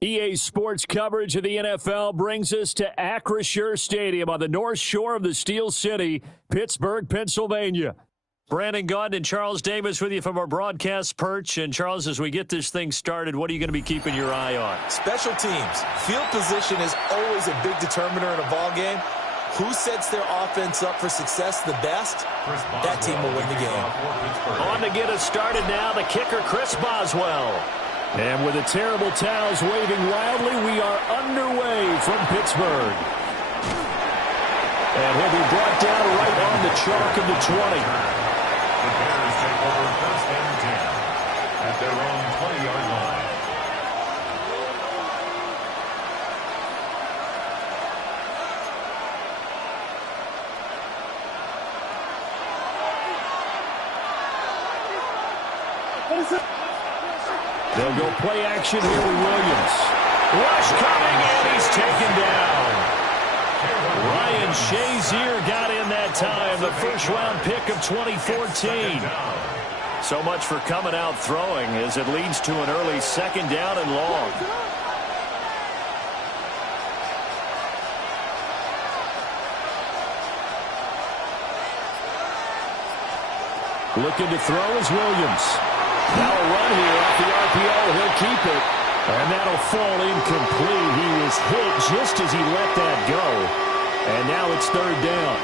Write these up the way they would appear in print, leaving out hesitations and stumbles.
EA Sports coverage of the NFL brings us to Acrisure Stadium on the north shore of the Steel City, Pittsburgh, Pennsylvania. Brandon Gaudin and Charles Davis with you from our broadcast perch. And, Charles, as we get this thing started, what are you going to be keeping your eye on? Special teams. Field position is always a big determiner in a ball game. Who sets their offense up for success the best? That team will win the game. On to get us started now, the kicker, Chris Boswell. And with the terrible towels waving wildly, we are underway from Pittsburgh. And he'll be brought down right on the chalk of the 20. The Bears take over first and 10 at their own 20-yard line. What is it? They'll go play action here with Williams. Rush coming, and he's taken down. Ryan Shazier got in that time, the first-round pick of 2014. So much for coming out throwing as it leads to an early second down and long. Looking to throw is Williams. Now a run here off the RPO. He'll keep it. And that'll fall incomplete. He was hit just as he let that go. And now it's third down.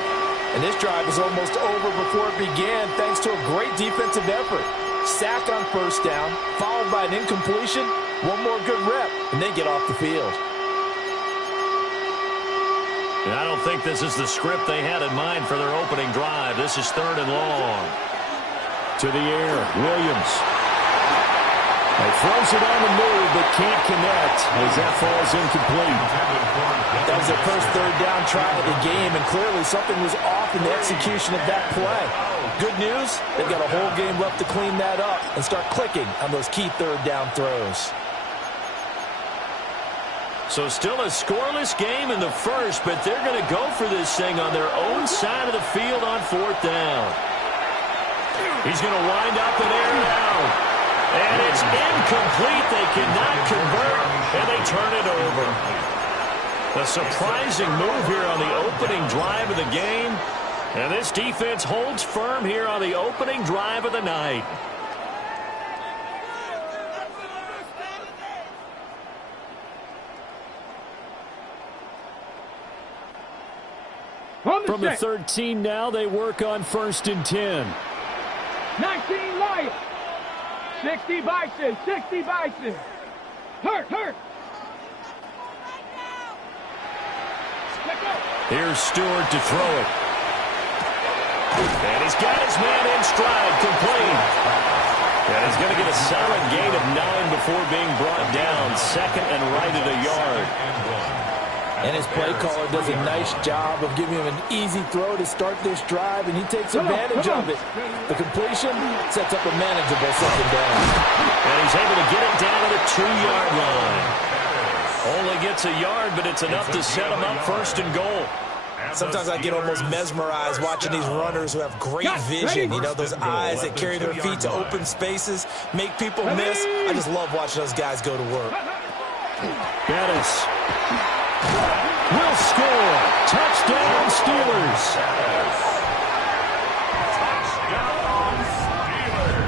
And this drive was almost over before it began thanks to a great defensive effort. Sack on first down, followed by an incompletion. One more good rep, and they get off the field. And I don't think this is the script they had in mind for their opening drive. This is third and long. To the air, Williams. He throws it on the move, but can't connect as that falls incomplete. That was their first third down try of the game, and clearly something was off in the execution of that play. Good news, they've got a whole game left to clean that up and start clicking on those key third down throws. So still a scoreless game in the first, but they're going to go for this thing on their own side of the field on fourth down. He's going to wind up and air it out. And it's incomplete. They cannot convert, and they turn it over. A surprising move here on the opening drive of the game. And this defense holds firm here on the opening drive of the night. From the 13 now, they work on first and 10. 19 Lions. 60 Bison. 60 Bison. Hurt. Here's Stewart to throw it. And he's got his man in stride, complete. And he's going to get a solid gain of 9 before being brought down. Second and right at a yard. And his play caller does a nice job of giving him an easy throw to start this drive, and he takes advantage of it. The completion sets up a manageable second down. And he's able to get it down to the 2-yard line. Only gets a yard, but it's enough to set him up first and goal. Sometimes I get almost mesmerized watching these runners who have great vision. You know, those eyes that carry their feet to open spaces, make people miss. I just love watching those guys go to work. Bettis will score. Touchdown, Steelers.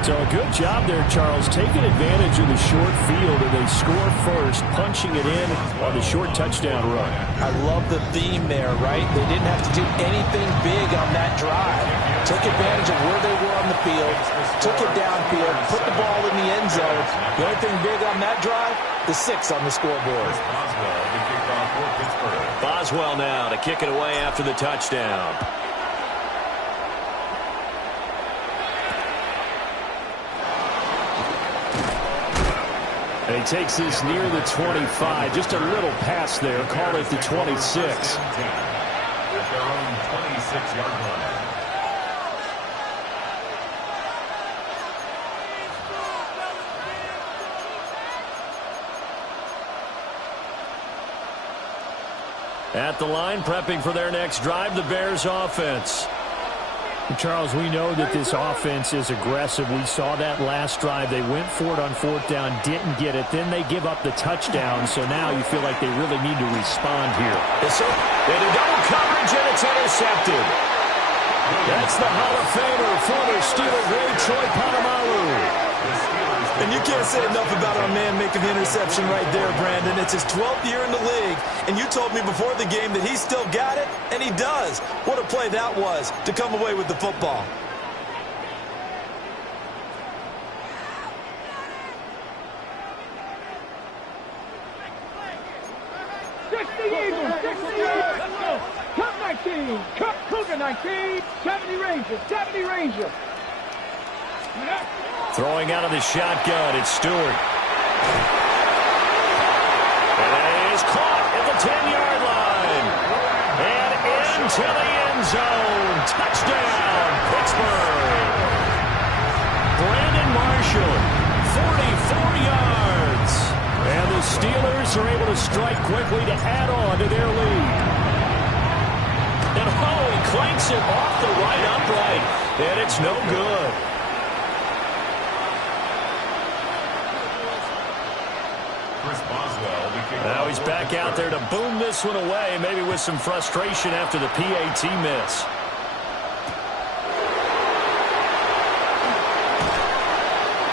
So a good job there, Charles, taking advantage of the short field, and they score first, punching it in on the short touchdown run. I love the theme there, right? They didn't have to do anything big on that drive. Took advantage of where they were on the field, took it downfield, put the ball in the end zone. The only thing big on that drive, the 6 on the scoreboard. Boswell now to kick it away after the touchdown. And he takes this near the 25. Just a little pass there. Call it the 26. At their own 26-yard line. At the line, prepping for their next drive, the Bears offense. Charles, we know that this offense is aggressive. We saw that last drive. They went for it on fourth down, didn't get it. Then they give up the touchdown. So now you feel like they really need to respond here. Yes, sir. Into double coverage, and it's intercepted. That's the Hall of Famer, former Steeler great Troy Polamalu. And you can't say enough about our man making the interception right there, Brandon. It's his 12th year in the league, and you told me before the game that he still got it, and he does. What a play that was to come away with the football. Cut 19, cut Cougar 19, 70 Ranger, 70 Ranger. Throwing out of the shotgun, it's Stewart. And it is caught at the 10-yard line. And into the end zone. Touchdown, Pittsburgh. Brandon Marshall, 44 yards. And the Steelers are able to strike quickly to add on to their lead. And he clanks it off the right upright. And it's no good. Now he's back out there to boom this one away, maybe with some frustration after the PAT miss.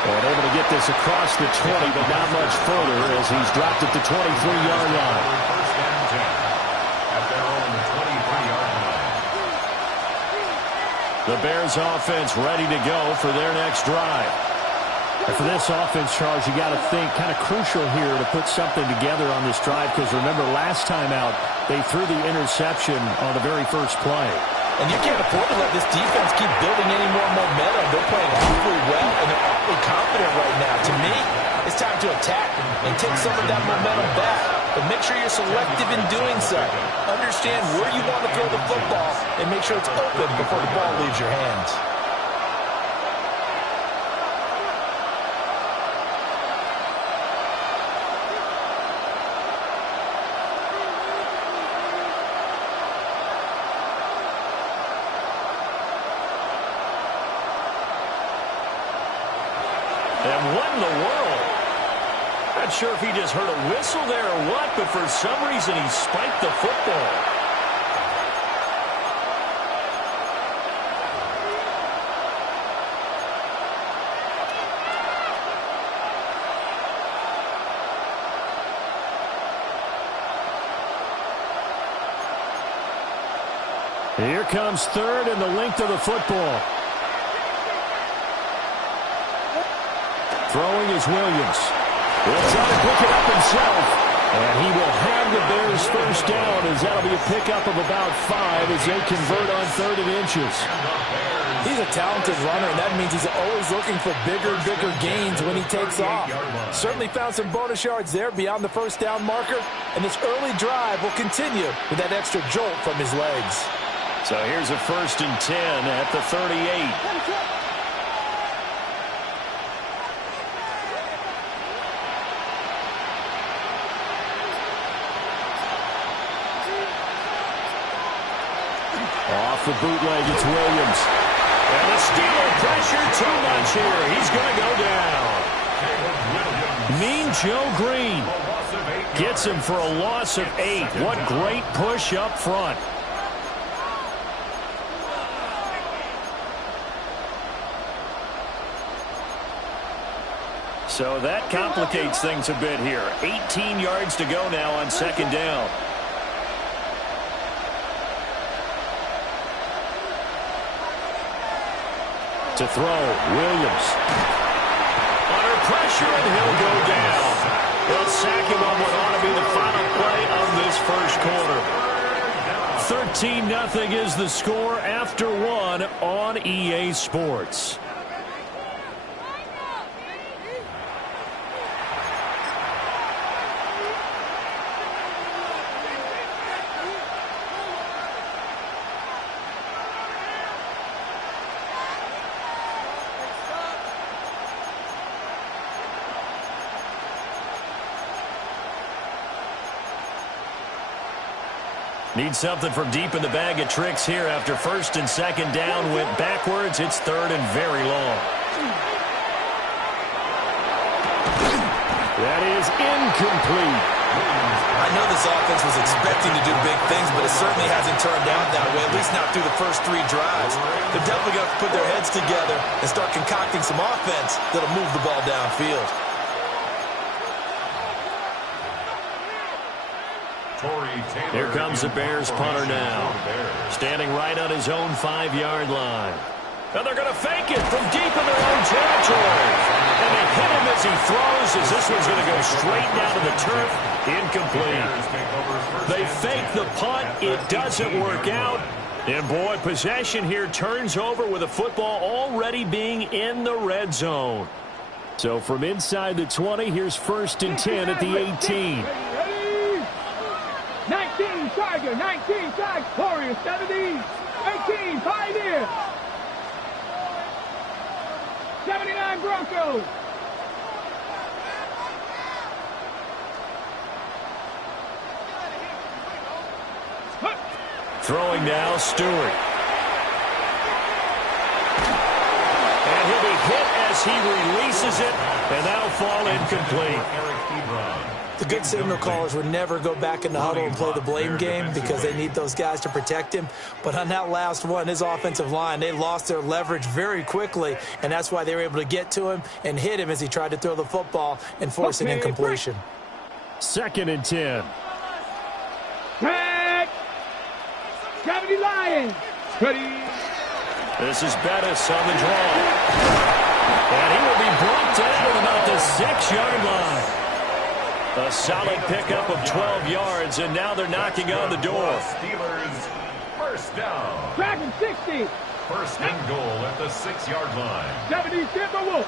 And able to get this across the 20, but not much further as he's dropped at the 23-yard line. First and 10 at their own 23-yard line. The Bears offense ready to go for their next drive. And for this offense, Charles, you got to think kind of crucial here to put something together on this drive because remember last time out they threw the interception on the very first play. And you can't afford to let this defense keep building any more momentum. They're playing awfully well, and they're awfully confident right now. To me, it's time to attack and take some of that momentum back. But make sure you're selective in doing so. Understand where you want to throw the football and make sure it's open before the ball leaves your hands. And what in the world? Not sure if he just heard a whistle there or what, but for some reason he spiked the football. Here comes third and the length of the football. Throwing is Williams. He'll try to pick it up himself. And he will have the Bears first down as that'll be a pickup of about 5 as they convert on 3rd and inches. He's a talented runner, and that means he's always looking for bigger and bigger gains when he takes off. Certainly found some bonus yards there beyond the first down marker, and this early drive will continue with that extra jolt from his legs. So here's a 1st and 10 at the 38. Off the bootleg, it's Williams. And the Steeler pressure too much here. He's going to go down. Mean Joe Green gets him for a loss of 8. What great push up front. So that complicates things a bit here. 18 yards to go now on 2nd down. To throw, Williams. Under pressure, and he'll go down. They'll sack him on what ought to be the final play of this first quarter. 13-0 is the score after 1 on EA Sports. Need something from deep in the bag of tricks here after first and second down went backwards. It's third and very long. That is incomplete. I know this offense was expecting to do big things, but it certainly hasn't turned out that way, at least not through the first 3 drives. They're definitely going to put their heads together and start concocting some offense that'll move the ball downfield. Here comes the Bears punter now. Standing right on his own 5-yard line. And they're going to fake it from deep in their own territory. And they hit him as he throws, as this one's going to go straight down to the turf. Incomplete. They fake the punt. It doesn't work out. And, boy, possession here turns over with the football already being in the red zone. So from inside the 20, here's first and 10 at the 18. 19 Tiger, 19 Tiger, Warriors, 70, 18 Pioneer, 79 Broncos. Throwing now, Stewart. And he'll be hit as he releases it, and that'll fall incomplete. The good signal callers would never go back in the huddle and play the blame game because they need those guys to protect him. But on that last one, his offensive line, they lost their leverage very quickly, and that's why they were able to get to him and hit him as he tried to throw the football and force an incompletion. Second and 10. Tag! 70 Lions. Ready. This is Bettis on the draw. And he will be brought down at about the 6-yard line. A solid pickup of 12 yards, and now they're knocking on the door. Steelers, first down. Dragon 60. First and goal at the 6-yard line. 70 Timberwolves.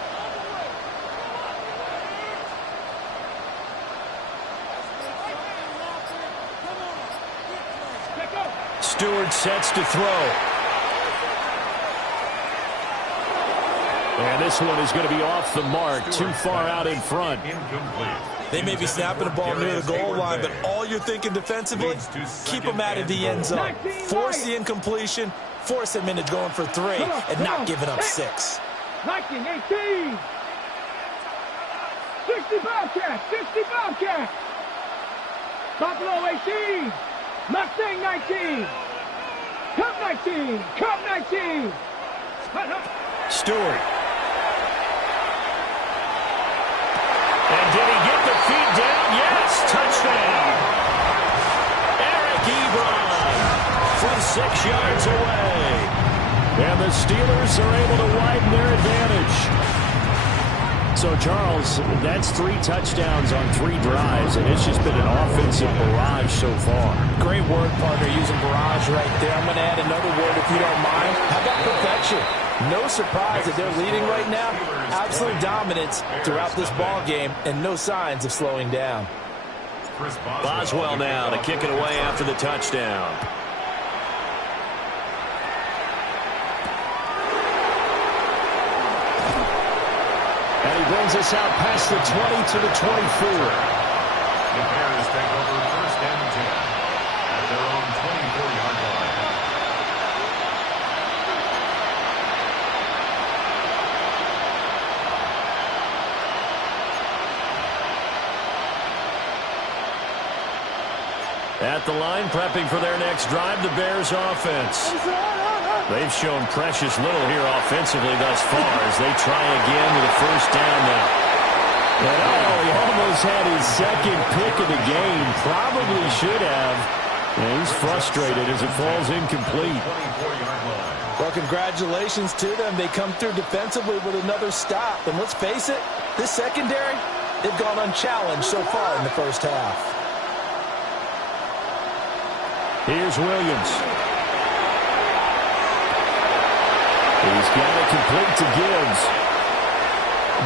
Stewart sets to throw. And this one is going to be off the mark, too far out in front. Incomplete. They may be snapping the ball near the goal line, but all you're thinking defensively, keep them out of the end zone. Force the incompletion, force them into going for 3, and not giving up 6. 19, 18. 60 Bobcats, 60 Bobcats. Buffalo 18. Mustang 19. Cup 19. Cup 19. Stewart. And did he get the feet down? Yes, touchdown. Eric Ebron from 6 yards away. And the Steelers are able to widen their advantage. So, Charles, that's 3 touchdowns on 3 drives, and it's just been an offensive barrage so far. Great word, partner, using barrage right there. I'm going to add another word if you don't mind. How about perfection? No surprise that they're leading right now. Absolute dominance throughout this ball game, and no signs of slowing down. Boswell now to kick it away after the touchdown. And he brings us out past the 20 to the 24. The Bears take over first and 10 at their own 24-yard line. At the line, prepping for their next drive, the Bears offense. They've shown precious little here offensively thus far as they try again with a first down now. And he almost had his second pick of the game. Probably should have. And he's frustrated as it falls incomplete. Well, congratulations to them. They come through defensively with another stop. And let's face it, this secondary, they've gone unchallenged so far in the first half. Here's Williams. He's got it complete to Gibbs.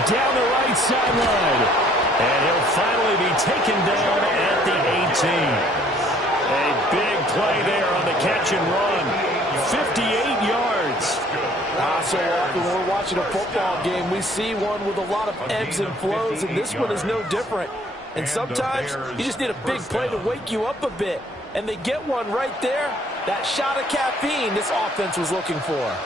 Down the right sideline. And he'll finally be taken down at the 18. A big play there on the catch and run. 58 yards. So often when we're watching a football game, we see one with a lot of ebbs and flows, and this one is no different. And sometimes you just need a big play to wake you up a bit. And they get one right there. That shot of caffeine this offense was looking for.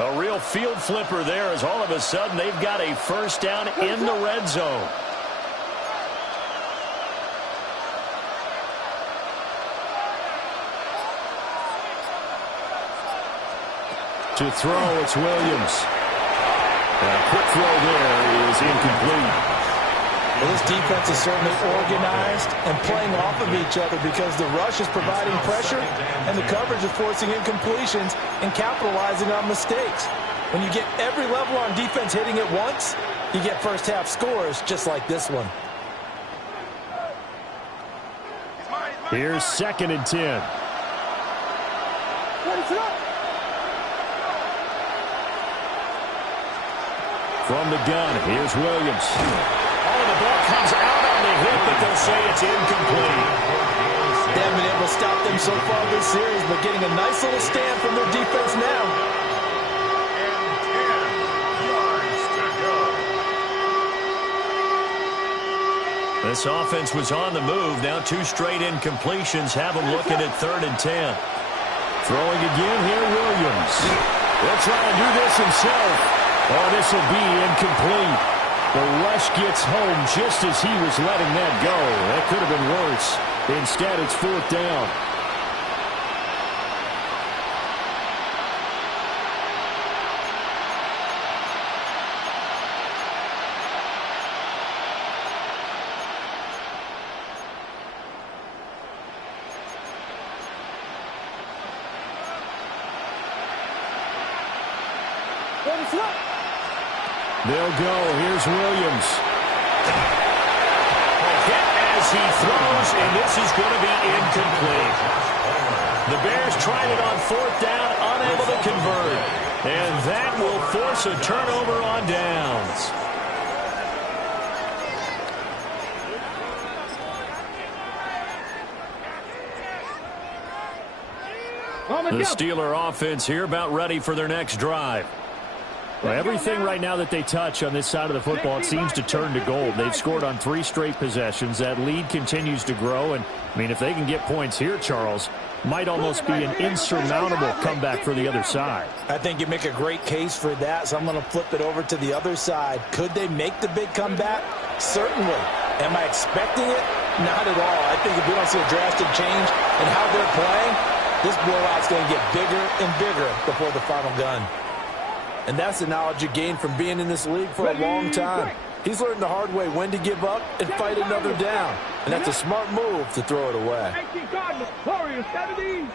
A real field flipper there as all of a sudden they've got a first down in the red zone. To throw, it's Williams. A quick throw there is incomplete. Well, this defense is certainly organized and playing off of each other because the rush is providing pressure and the coverage is forcing incompletions and capitalizing on mistakes. When you get every level on defense hitting it once, you get first half scores just like this one. Here's 2nd and 10. From the gun, here's Williams. Oh, the ball comes out on the hit, but they'll say it's incomplete. They haven't been able to stop them so far this series, but getting a nice little stand from their defense now. This offense was on the move. Now 2 straight incompletions have them looking at 3rd and 10. Throwing again here, Williams. He'll try and do this himself. Oh, this will be incomplete. The rush gets home just as he was letting that go. That could have been worse. Instead, it's 4th down. They'll go. Here's Williams. Hit as he throws, and this is going to be incomplete. The Bears tried it on 4th down, unable to convert. And that will force a turnover on downs. The Steeler offense here about ready for their next drive. Well, everything right now that they touch on this side of the football, it seems to turn to gold. They've scored on 3 straight possessions. That lead continues to grow. And, I mean, if they can get points here, Charles, might almost be an insurmountable comeback for the other side. I think you make a great case for that, so I'm going to flip it over to the other side. Could they make the big comeback? Certainly. Am I expecting it? Not at all. I think if we don't see a drastic change in how they're playing, this blowout's going to get bigger and bigger before the final gun. And that's the knowledge you gain from being in this league for a long time. He's learned the hard way when to give up and fight another down. And that's a smart move to throw it away. 18 Cardinals, Warriors 70,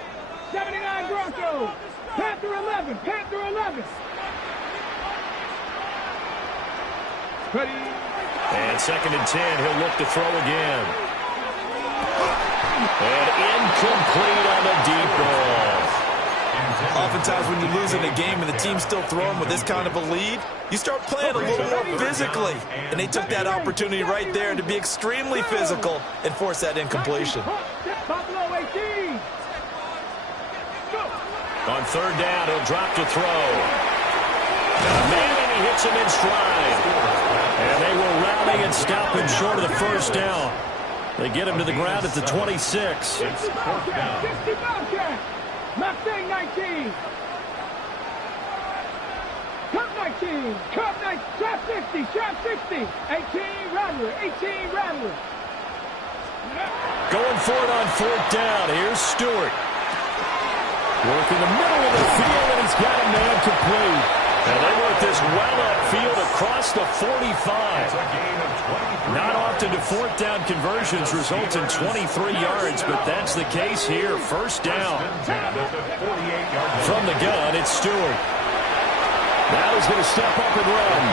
79 Broncos, Panther 11, Panther 11. Ready. And 2nd and 10, he'll look to throw again. And incomplete on the deep ball. Oftentimes when you lose in a game and the team's still throwing with this kind of a lead, you start playing a little more physically. And they took that opportunity right there to be extremely physical and force that incompletion. On 3rd down, he'll drop to throw. Man, and he hits him in stride. And they will rally and stop him short of the first down. They get him to the ground at the 26. Mustang 19. Cup 19. Cup 19. Shot 60. Shot 60. 18 Rattler. 18 Rattler. Going for it on 4th down. Here's Stewart. Working the middle of the field, and he's got a man complete. And they work this well upfield across the 45. Not often do 4th down conversions result in 23 yards, but that's the case here. First down. From the gun, it's Stewart. Now he's going to step up and run.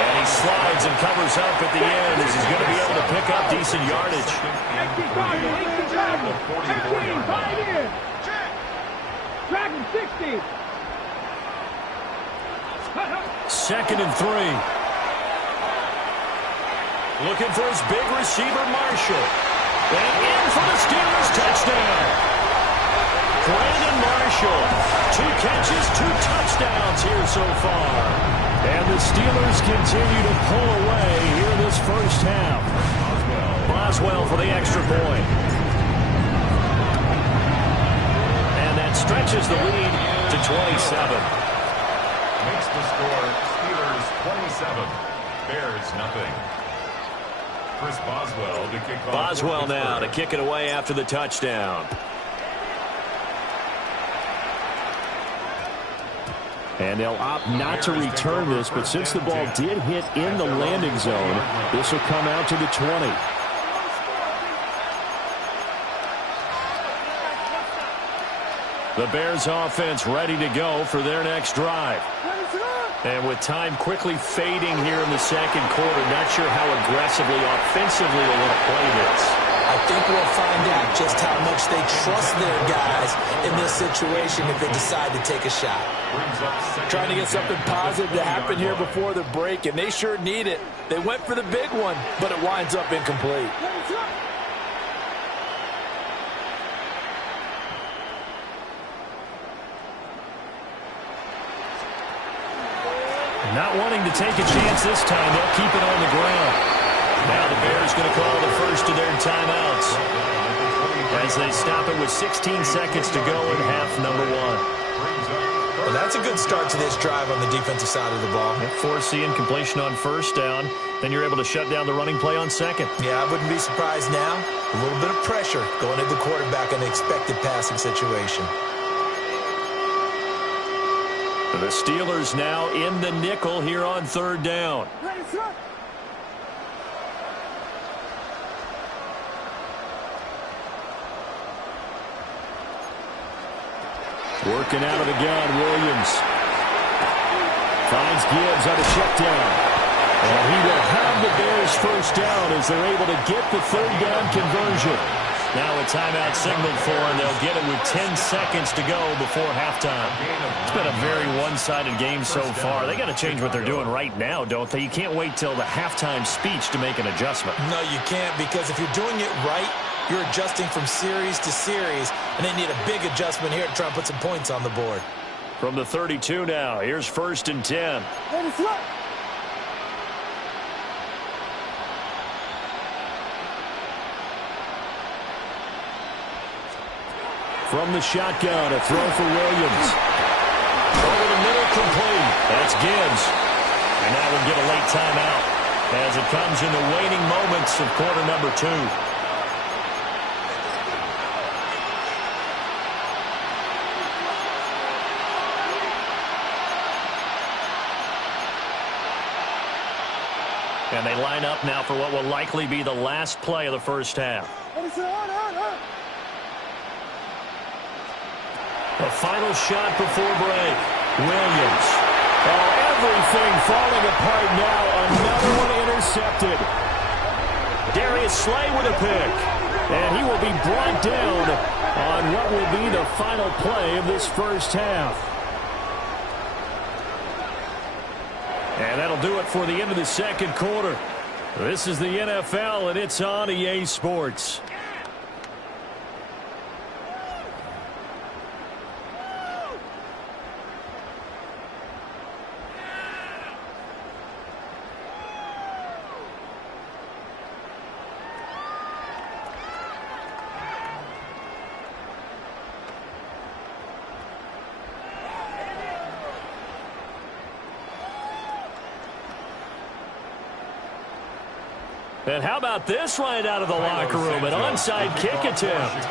And he slides and covers up at the end as he's going to be able to pick up decent yardage. 18 Pioneer. Dragon 60. 2nd and 3. Looking for his big receiver, Marshall. And in for the Steelers touchdown. Brandon Marshall. 2 catches, 2 touchdowns here so far. And the Steelers continue to pull away here in this first half. Boswell for the extra point. And that stretches the lead to 27. Makes the score Steelers 27, Bears nothing. Chris Boswell to kick off. Boswell now to kick it away after the touchdown. And they'll opt not to return this, but since the ball did hit in the landing zone, this will come out to the 20. The Bears offense ready to go for their next drive. And with time quickly fading here in the second quarter, not sure how aggressively, offensively they want to play this. I think we'll find out just how much they trust their guys in this situation if they decide to take a shot. Trying to get something positive to happen here before the break, and they sure need it. They went for the big one, but it winds up incomplete. Not wanting to take a chance this time, they'll keep it on the ground. Now the Bears going to call the first of their timeouts as they stop it with 16 seconds to go in half number one. Well, that's a good start to this drive on the defensive side of the ball. Force the incompletion on first down. Then you're able to shut down the running play on second. Yeah, I wouldn't be surprised now. A little bit of pressure going at the quarterback in the expected passing situation. The Steelers now in the nickel here on third down. Working out of the gun, Williams. Finds Gibbs on a check down. And he will have the Bears first down as they're able to get the third down conversion. Now a timeout signaled for, and they'll get it with 10 seconds to go before halftime. It's been a very one-sided game so far. They got to change what they're doing right now, don't they? You can't wait till the halftime speech to make an adjustment. No, you can't, because if you're doing it right, you're adjusting from series to series, and they need a big adjustment here to try and put some points on the board. From the 32 now, here's first and 10. From the shotgun, a throw for Williams. Over the middle, complete. That's Gibbs. And now we'll get a late timeout as it comes in the waning moments of quarter number 2. And they line up now for what will likely be the last play of the first half. The final shot before break. Williams. Oh, everything falling apart now. Another one intercepted. Darius Slay with a pick. And he will be brought down on what will be the final play of this first half. And that'll do it for the end of the second quarter. This is the NFL, and it's on EA Sports. And how about this right out of the locker room? An onside kick attempt.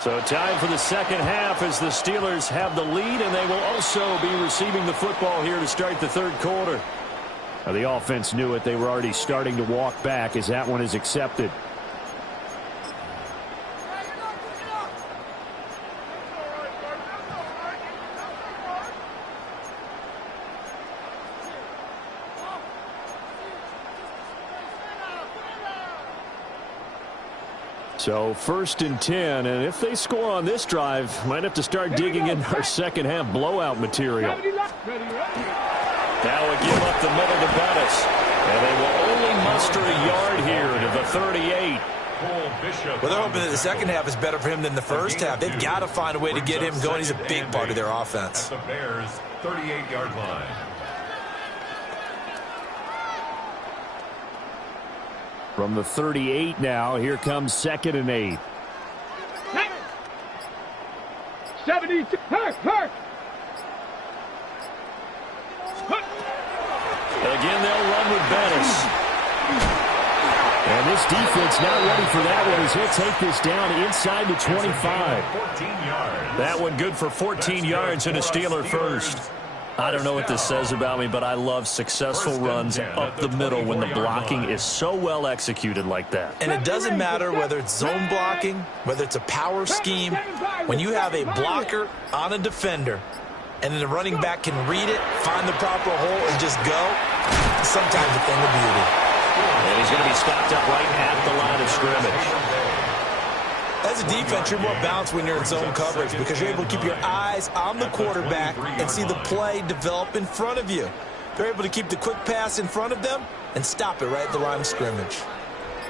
So time for the second half as the Steelers have the lead, and they will also be receiving the football here to start the third quarter. Now, the offense knew it. They were already starting to walk back as that one is accepted. So 1st and 10, and if they score on this drive, might have to start digging in our second half blowout material. Now we give up the middle to Bettis, and they will only muster a yard here to the 38. Well, they're hoping that the second half is better for him than the first half. They've got to find a way to get him going. He's a big part of their offense. At the Bears' 38-yard line. From the 38 now, here comes 2nd and 8. 72. Hurt. Again, they'll run with Bettis. And this defense not ready for that one as he'll take this down inside the 25. That one good for 14 yards and a Steeler first. I don't know what this says about me, but I love successful runs up the middle when the blocking is so well executed like that. And it doesn't matter whether it's zone blocking, whether it's a power scheme. When you have a blocker on a defender and then the running back can read it, find the proper hole, and just go, sometimes a thing of beauty. And he's going to be stopped up right at the line of scrimmage. As a defense, you're more balanced when you're in zone coverage because you're able to keep your eyes on the quarterback and see the play develop in front of you. They're able to keep the quick pass in front of them and stop it right at the line of scrimmage.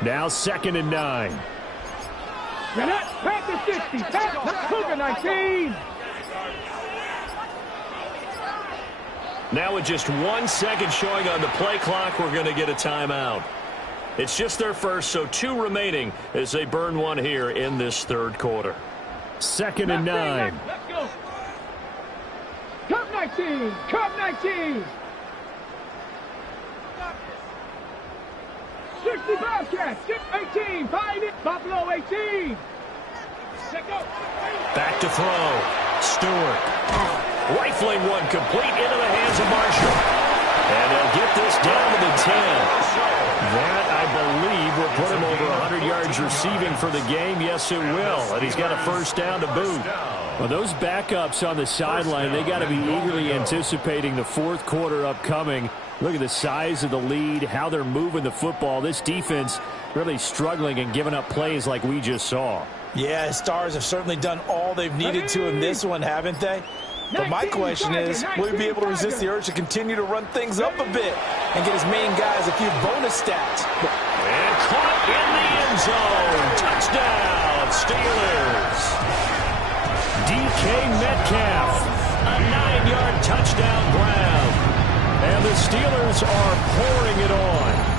Now 2nd and 9. Pass the 60. Cougar 19. Now with just 1 second showing on the play clock, we're going to get a timeout. It's just their first, so 2 remaining as they burn one here in this 3rd quarter. 2nd and 9. Let's go. Cup 19. Cup 19. 65 catch. 18. Find it. Buffalo 18. Let's go. Back to throw. Stewart. Rifling one complete into the hands of Marshall. And they'll get this down to the 10. That, I believe, will put him over 100 yards receiving for the game. Yes, it will. And he's got a first down to boot. Well, those backups on the sideline, they got to be eagerly anticipating the 4th quarter upcoming. Look at the size of the lead, how they're moving the football. This defense really struggling and giving up plays like we just saw. Yeah, Stars have certainly done all they've needed to in this one, haven't they? But my question is, will he be able to resist the urge to continue to run things up a bit and get his main guys a few bonus stats? And caught in the end zone. Touchdown, Steelers. DK Metcalf, a 9-yard touchdown grab. And the Steelers are pouring it on.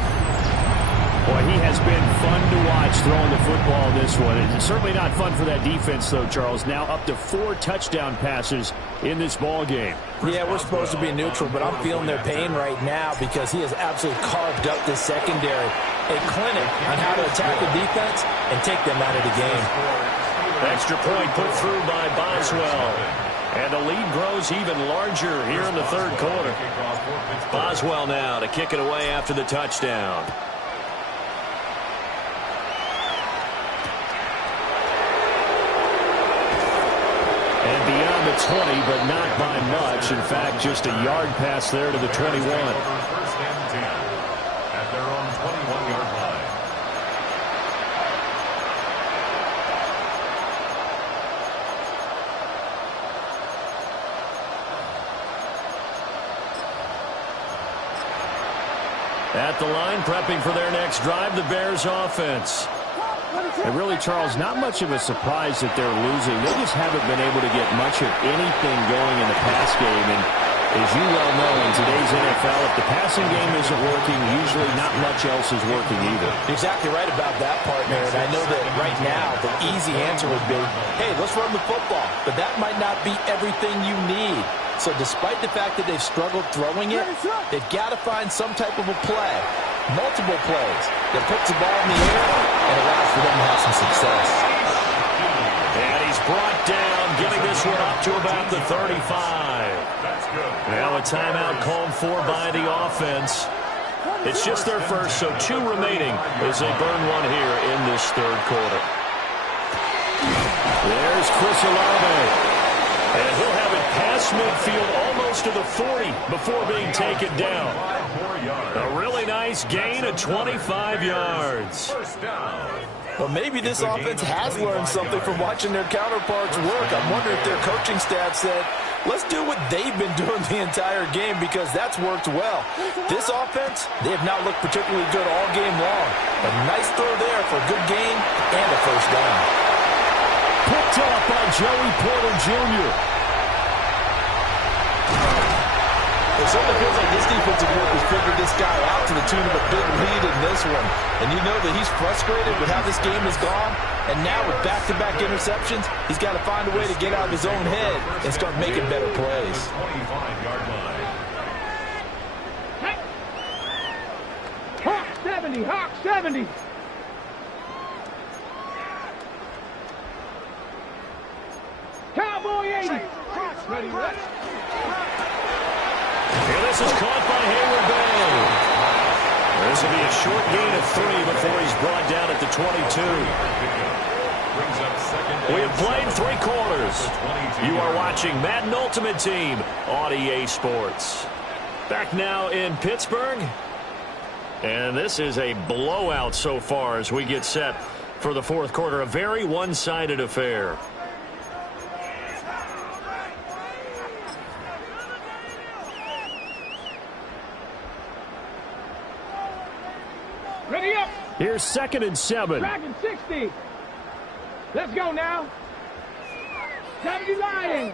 Boy, he has been fun to watch throwing the football this one. It's certainly not fun for that defense, though, Charles. Now up to 4 touchdown passes in this ball game. Yeah, we're supposed to be neutral, but I'm feeling their pain right now because he has absolutely carved up this secondary. A clinic on how to attack the defense and take them out of the game. Extra point put through by Boswell. And the lead grows even larger here in the 3rd quarter. Boswell now to kick it away after the touchdown. And beyond the 20, but not by much. In fact, just a yard pass there to the 21. First and 10 at their own 21-yard line. At the line, prepping for their next drive, the Bears offense. And really, Charles, not much of a surprise that they're losing. They just haven't been able to get much of anything going in the pass game. And as you well know, in today's NFL, if the passing game isn't working, usually not much else is working either. You're exactly right about that, partner. And I know that right now the easy answer would be, hey, let's run the football. But that might not be everything you need. So despite the fact that they've struggled throwing it, they've got to find some type of a play, multiple plays, that puts the ball in the air and allows for them to have some success. And he's brought down, getting this one up to about the 35. Now a timeout called for by the offense. It's just their first, so 2 remaining as they burn one here in this 3rd quarter. There's Chris Olave. And he'll have it past midfield almost to the 40 before being taken down. A really nice gain of 25 yards. Well, maybe this offense has learned something from watching their counterparts work. I'm wondering if their coaching staff said, let's do what they've been doing the entire game, because that's worked well. This offense, they have not looked particularly good all game long. A nice throw there for a good gain and a first down. Picked up by Joey Porter Jr. It certainly feels like this defensive group has figured this guy out to the tune of a big lead in this one. And you know that he's frustrated with how this game has gone. And now with back-to-back interceptions, he's got to find a way to get out of his own head and start making better plays. 25-yard line. Hawk 70, Hawk 70. Cowboy 80. Ready, ready. Here, this is caught by Hayward Bay. This will be a short gain of 3 before he's brought down at the 22. We have played 3 quarters. You are watching Madden Ultimate Team on EA Sports. Back now in Pittsburgh. And this is a blowout so far as we get set for the fourth quarter. A very one-sided affair. Ready up. Here's 2nd and 7. Dragon 60. Let's go now. 70 Lions.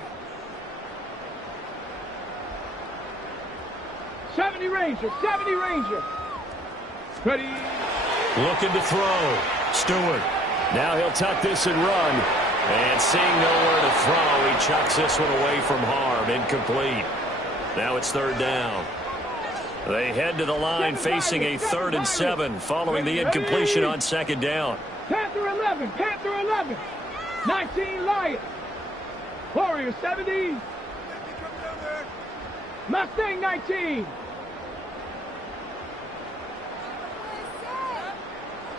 70 Ranger. 70 Ranger. Ready. Looking to throw. Stewart. Now he'll tuck this and run. And seeing nowhere to throw, he chucks this one away from harm. Incomplete. Now it's 3rd down. They head to the line facing a 3rd and 7 following the incompletion on 2nd down. Panther 11. Panther 11. 19 Lions. Warrior 70. Mustang 19.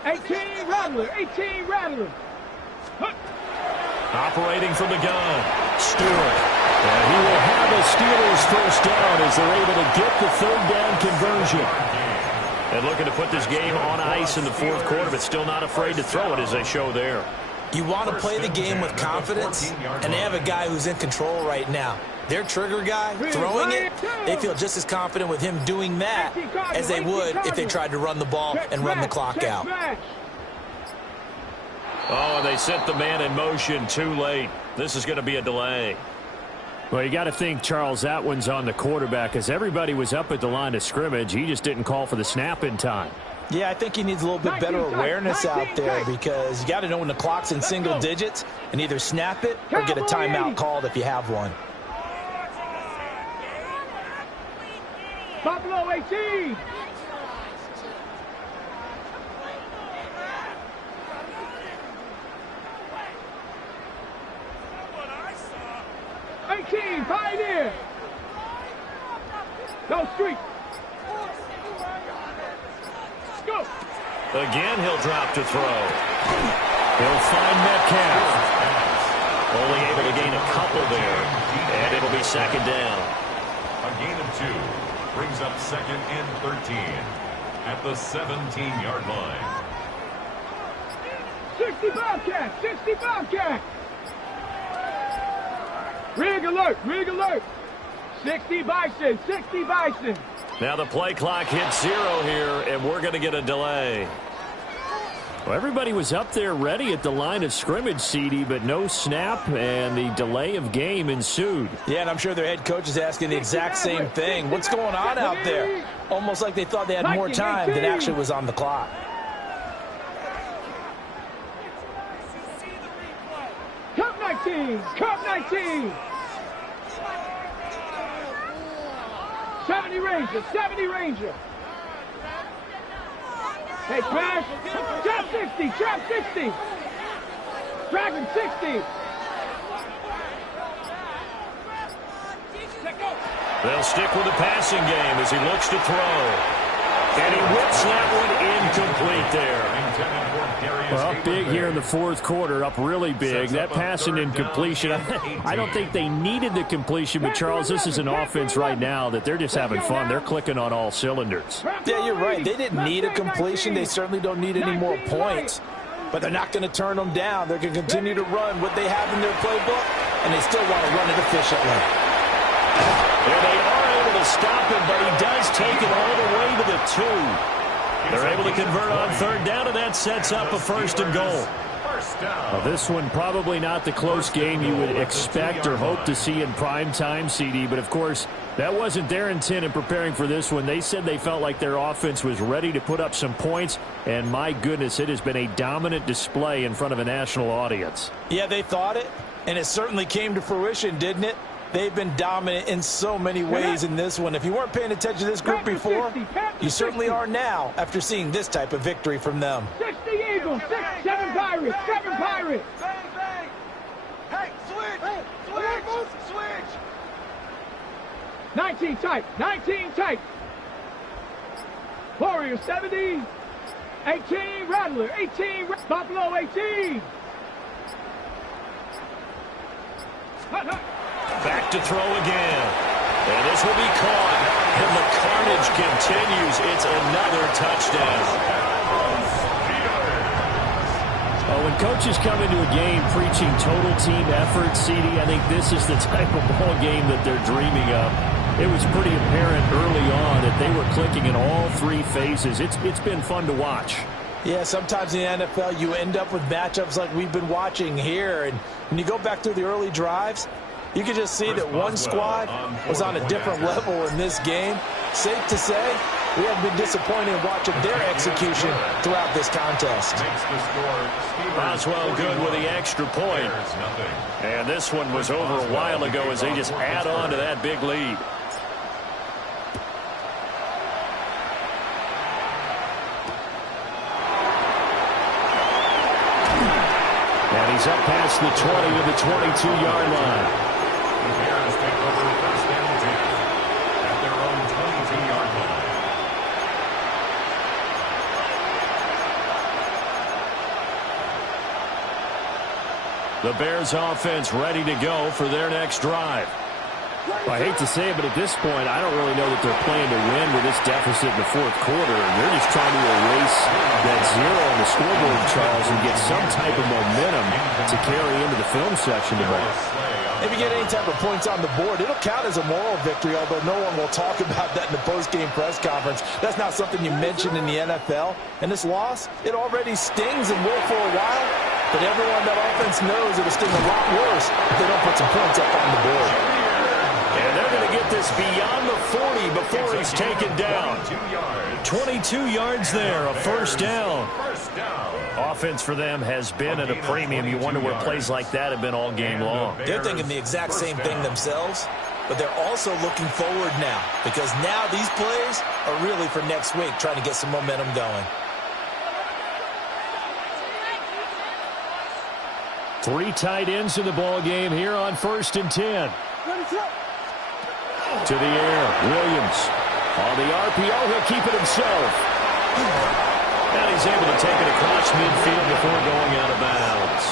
18 Rattler. 18 Rattler. Operating from the gun. Stewart. And he will have a Steelers first down as they're able to get the 3rd down conversion. And looking to put this game on ice in the fourth quarter, but still not afraid to throw it as they show there. You want to play the game with confidence, and they have a guy who's in control right now. Their trigger guy, throwing it, they feel just as confident with him doing that as they would if they tried to run the ball and run the clock out. Oh, and they sent the man in motion too late. This is going to be a delay. Well, you got to think, Charles, that one's on the quarterback, as everybody was up at the line of scrimmage. He just didn't call for the snap in time. Yeah, I think he needs a little bit better awareness out there, because you got to know when the clock's in single digits and either snap it or get a timeout called if you have one. Buffalo 18. Pioneer. Go street. Go. Again, he'll drop to throw. He'll find Metcalf. Only able to gain a couple there. And it'll be 2nd down. A gain of 2 brings up 2nd and 13 at the 17-yard line. 60 Bobcat. 60 Bobcat. Rig alert, rig alert. 60 Bison, 60 Bison. Now the play clock hits 0 here, and we're going to get a delay. Well, everybody was up there ready at the line of scrimmage, CD, but no snap, and the delay of game ensued. Yeah, and I'm sure their head coach is asking the exact same thing. What's going on out there? Almost like they thought they had more time than actually was on the clock. Cup 19, Cup 19. 70 Ranger, 70 Ranger. Hey, Crash. Trap 60, Trap 60. Dragon 60. They'll stick with the passing game as he looks to throw. And he whips that one incomplete there. Intended for Well, up big here in the fourth quarter, up really big. That passing and completion, I don't think they needed the completion, but Charles, this is an offense right now that they're just having fun. They're clicking on all cylinders. Yeah, you're right. They didn't need a completion. They certainly don't need any more points, but they're not going to turn them down. They're going to continue to run what they have in their playbook, and they still want to run it efficiently. And they are able to stop him, but he does take it all the way to the 2. They're able to convert on third down, and that sets up a first and goal. Well, this one probably not the close game you would expect or hope to see in prime time, CD, but of course that wasn't their intent in preparing for this one. They said they felt like their offense was ready to put up some points, and my goodness, it has been a dominant display in front of a national audience. Yeah, they thought it, and it certainly came to fruition, didn't it? They've been dominant in so many ways in this one. If you weren't paying attention to this group before, you certainly are now after seeing this type of victory from them. 60 Eagles, 7 Pirates, 7 Pirates. Bang, bang. Hey, switch. 19 tight, 19 tight. Warriors 70, 18 Rattler, 18 Buffalo 18. Back to throw again. And this will be caught. And the carnage continues. It's another touchdown. Well, when coaches come into a game preaching total team effort, CD, I think this is the type of ball game that they're dreaming of. It was pretty apparent early on that they were clicking in all three phases. It's been fun to watch. Yeah, sometimes in the NFL you end up with matchups like we've been watching here. And when you go back through the early drives, you can just see that one squad was on a different level in this game. Safe to say, we have been disappointed in watching their execution throughout this contest. Boswell good with the extra point. And this one was over a while ago as they just add on to that big lead. And he's up past the 20 to the 22-yard line. The Bears take over first down 10 at their own 22-yard line. The Bears offense ready to go for their next drive. I hate to say it, but at this point, I don't really know that they're playing to win with this deficit in the fourth quarter. They're just trying to erase that zero on the scoreboard, Charles, and get some type of momentum to carry into the film section tonight. If you get any type of points on the board, it'll count as a moral victory, although no one will talk about that in the post-game press conference. That's not something you mentioned in the NFL. And this loss, it already stings and will for a while, but everyone that offense knows it'll sting a lot worse if they don't put some points up on the board. And they're going to get this beyond the 40 before he's taken down. 22 yards there, a first down. Offense for them has been at a premium. You wonder where plays like that have been all game long. They're thinking the exact same thing themselves, but they're also looking forward now because now these plays are really for next week, trying to get some momentum going. Three tight ends in the ball game here on 1st and 10. To the air, Williams. On the RPO, he'll keep it himself. And he's able to take it across midfield before going out of bounds.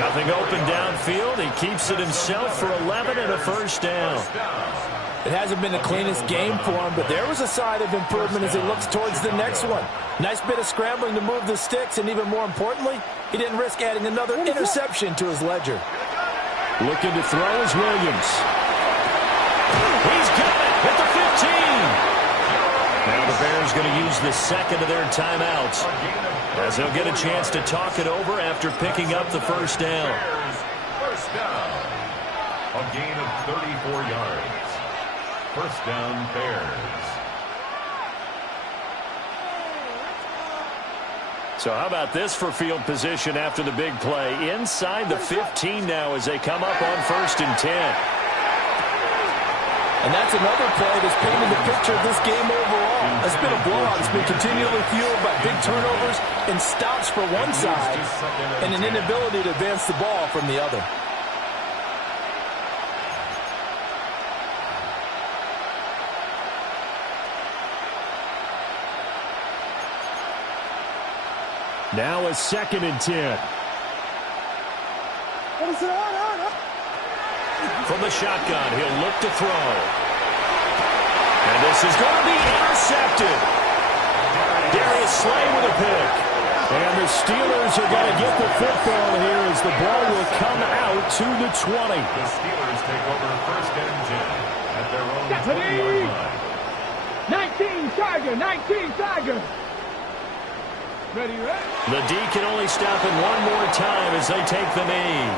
Nothing open downfield. He keeps it himself for 11 and a first down. It hasn't been the cleanest game for him, but there was a sign of improvement as he looks towards the next one. Nice bit of scrambling to move the sticks, and even more importantly, he didn't risk adding another interception to his ledger. Looking to throw is Williams. He's got it at the 15. Now the Bears going to use the second of their timeouts as they'll get a chance to talk it over after picking up the first down. First down. A gain of 34 yards. First down, Bears. So how about this for field position after the big play? Inside the 15 now as they come up on 1st and 10. And that's another play that's painted the picture of this game overall. It's been a blowout. It's been continually fueled by big turnovers and stops for one side and an inability to advance the ball from the other. Now a 2nd and 10. From the shotgun, he'll look to throw. And this is going to be intercepted. Darius Slay with a pick. And the Steelers are going to get the football here as the ball will come out to the 20. The Steelers take over 1st and 10 at their own 20-yard line. 19 Tiger, 19 Tiger. Ready, ready? The D can only stop it one more time as they take the knee.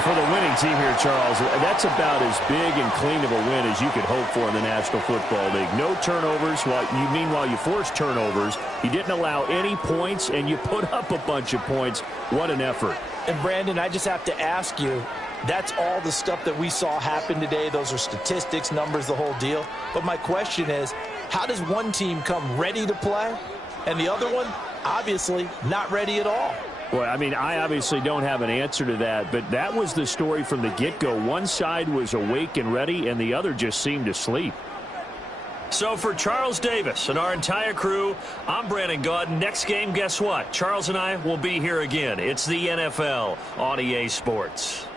For the winning team here, Charles, that's about as big and clean of a win as you could hope for in the National Football League. No turnovers. Meanwhile, you forced turnovers. You didn't allow any points, and you put up a bunch of points. What an effort. And, Brandon, I just have to ask you, that's all the stuff that we saw happen today. Those are statistics, numbers, the whole deal. But my question is, how does one team come ready to play, and the other one, obviously, not ready at all? Well, I mean, I obviously don't have an answer to that, but that was the story from the get-go. One side was awake and ready, and the other just seemed to sleep. So for Charles Davis and our entire crew, I'm Brandon Gaudin. Next game, guess what? Charles and I will be here again. It's the NFL on EA Sports.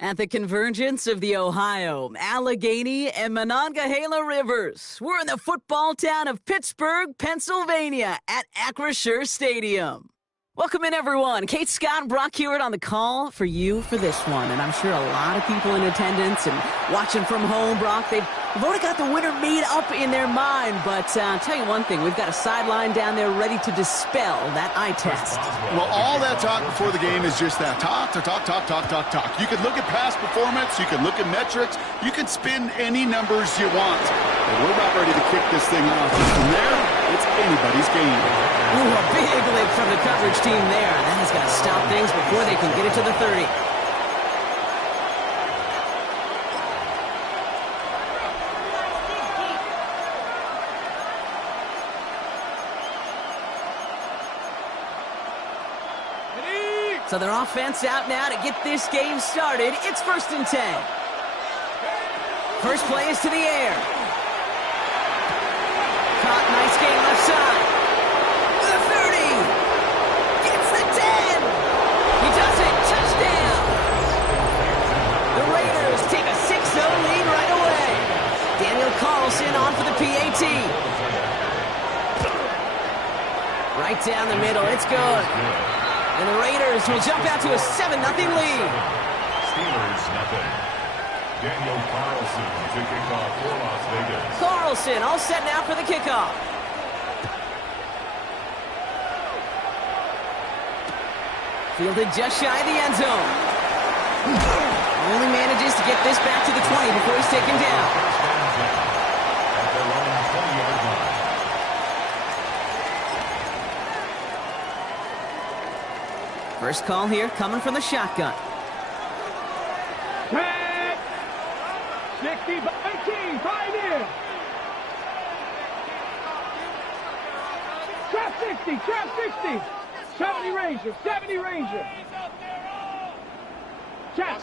At the convergence of the Ohio, Allegheny, and Monongahela Rivers, we're in the football town of Pittsburgh, Pennsylvania at Acrisure Stadium. Welcome in, everyone. Kate Scott and Brock Hewitt on the call for you for this one. And I'm sure a lot of people in attendance and watching from home, Brock, they've already got the winner made up in their mind. But I'll tell you one thing, we've got a sideline down there ready to dispel that eye test. Well, all that talk before the game is just that talk. You can look at past performance, you can look at metrics, you can spin any numbers you want. But we're about ready to kick this thing off. And from there, it's anybody's game. Ooh, a big lick from the coverage team there. That is going to stop things before they can get it to the 30. So their offense out now to get this game started. It's 1st and 10. First play is to the air. Caught, nice game left side. The 30. Gets the 10. He does it. Touchdown. The Raiders take a 6-0 lead right away. Daniel Carlson on for the PAT. Right down the middle. It's good. And the Raiders will jump out to a 7-0 lead. Steelers nothing. Daniel Carlson to kick off for Las Vegas. Carlson all set now for the kickoff. Fielded just shy of the end zone. Only manages to get this back to the 20 before he's taken down. At their own 20-yard line. First call here coming from the shotgun. 10, 60 by 18, 5 in. Trap 60, 70 Ranger, 70 Ranger. Check.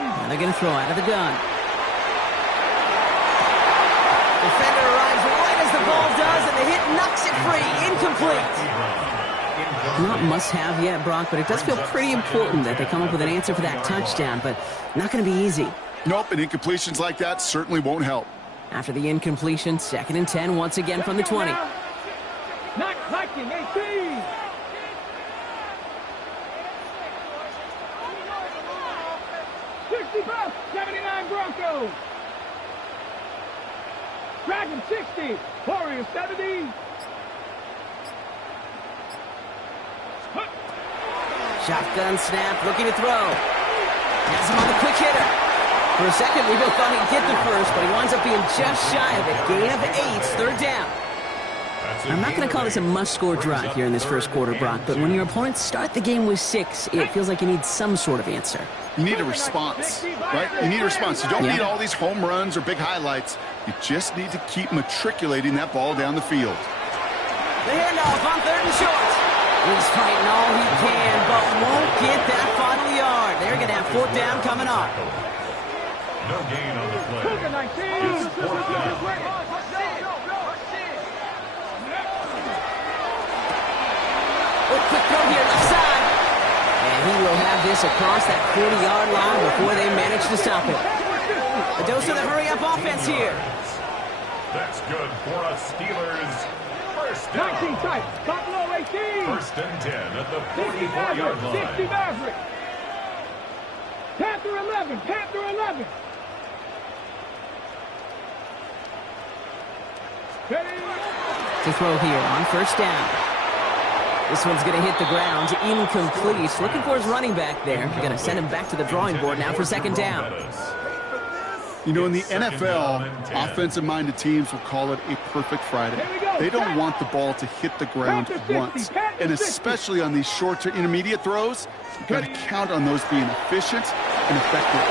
And they're going to throw out of the gun. Defender arrives right as the ball does, and the hit knocks it free. Incomplete. Not must-have yet, Brock, but it does feel pretty important that they come up with an answer for that touchdown, but not going to be easy. Nope, and incompletions like that certainly won't help. After the incompletion, 2nd and 10 once again from the 20. Not Viking, 18. '65, 79 Broncos. Dragon 60, Warriors 70. Shotgun snap, looking to throw. Has him on the quick hitter. For a second, we both thought he'd get the first, but he winds up being just shy of it. Gain of 8, 3rd down. I'm not going to call this a must-score drive here in this first quarter, Brock, but when your opponents start the game with 6, it feels like you need some sort of answer. You need a response, right? You need a response. You don't need all these home runs or big highlights. You just need to keep matriculating that ball down the field. The handoff on 3rd and short. He's fighting all he can, but won't get that final yard. They're going to have 4th down coming up. No gain on the play. It's 4th down. Quick throw here left side. And he will have this across that 40-yard line before they manage to stop it. A dose of the hurry-up offense here. That's good for us Steelers. First down. 19 tight, Buffalo 18. 1st and 10 at the 44-yard line. 60 Maverick. Panther 11, Panther 11. To throw here on 1st down. This one's going to hit the ground, incomplete. Looking for his running back there. You're going to send him back to the drawing board now for 2nd down. You know, in the NFL, offensive-minded teams will call it a perfect Friday. They don't want the ball to hit the ground once. And especially on these short to intermediate throws, you've got to count on those being efficient and effective.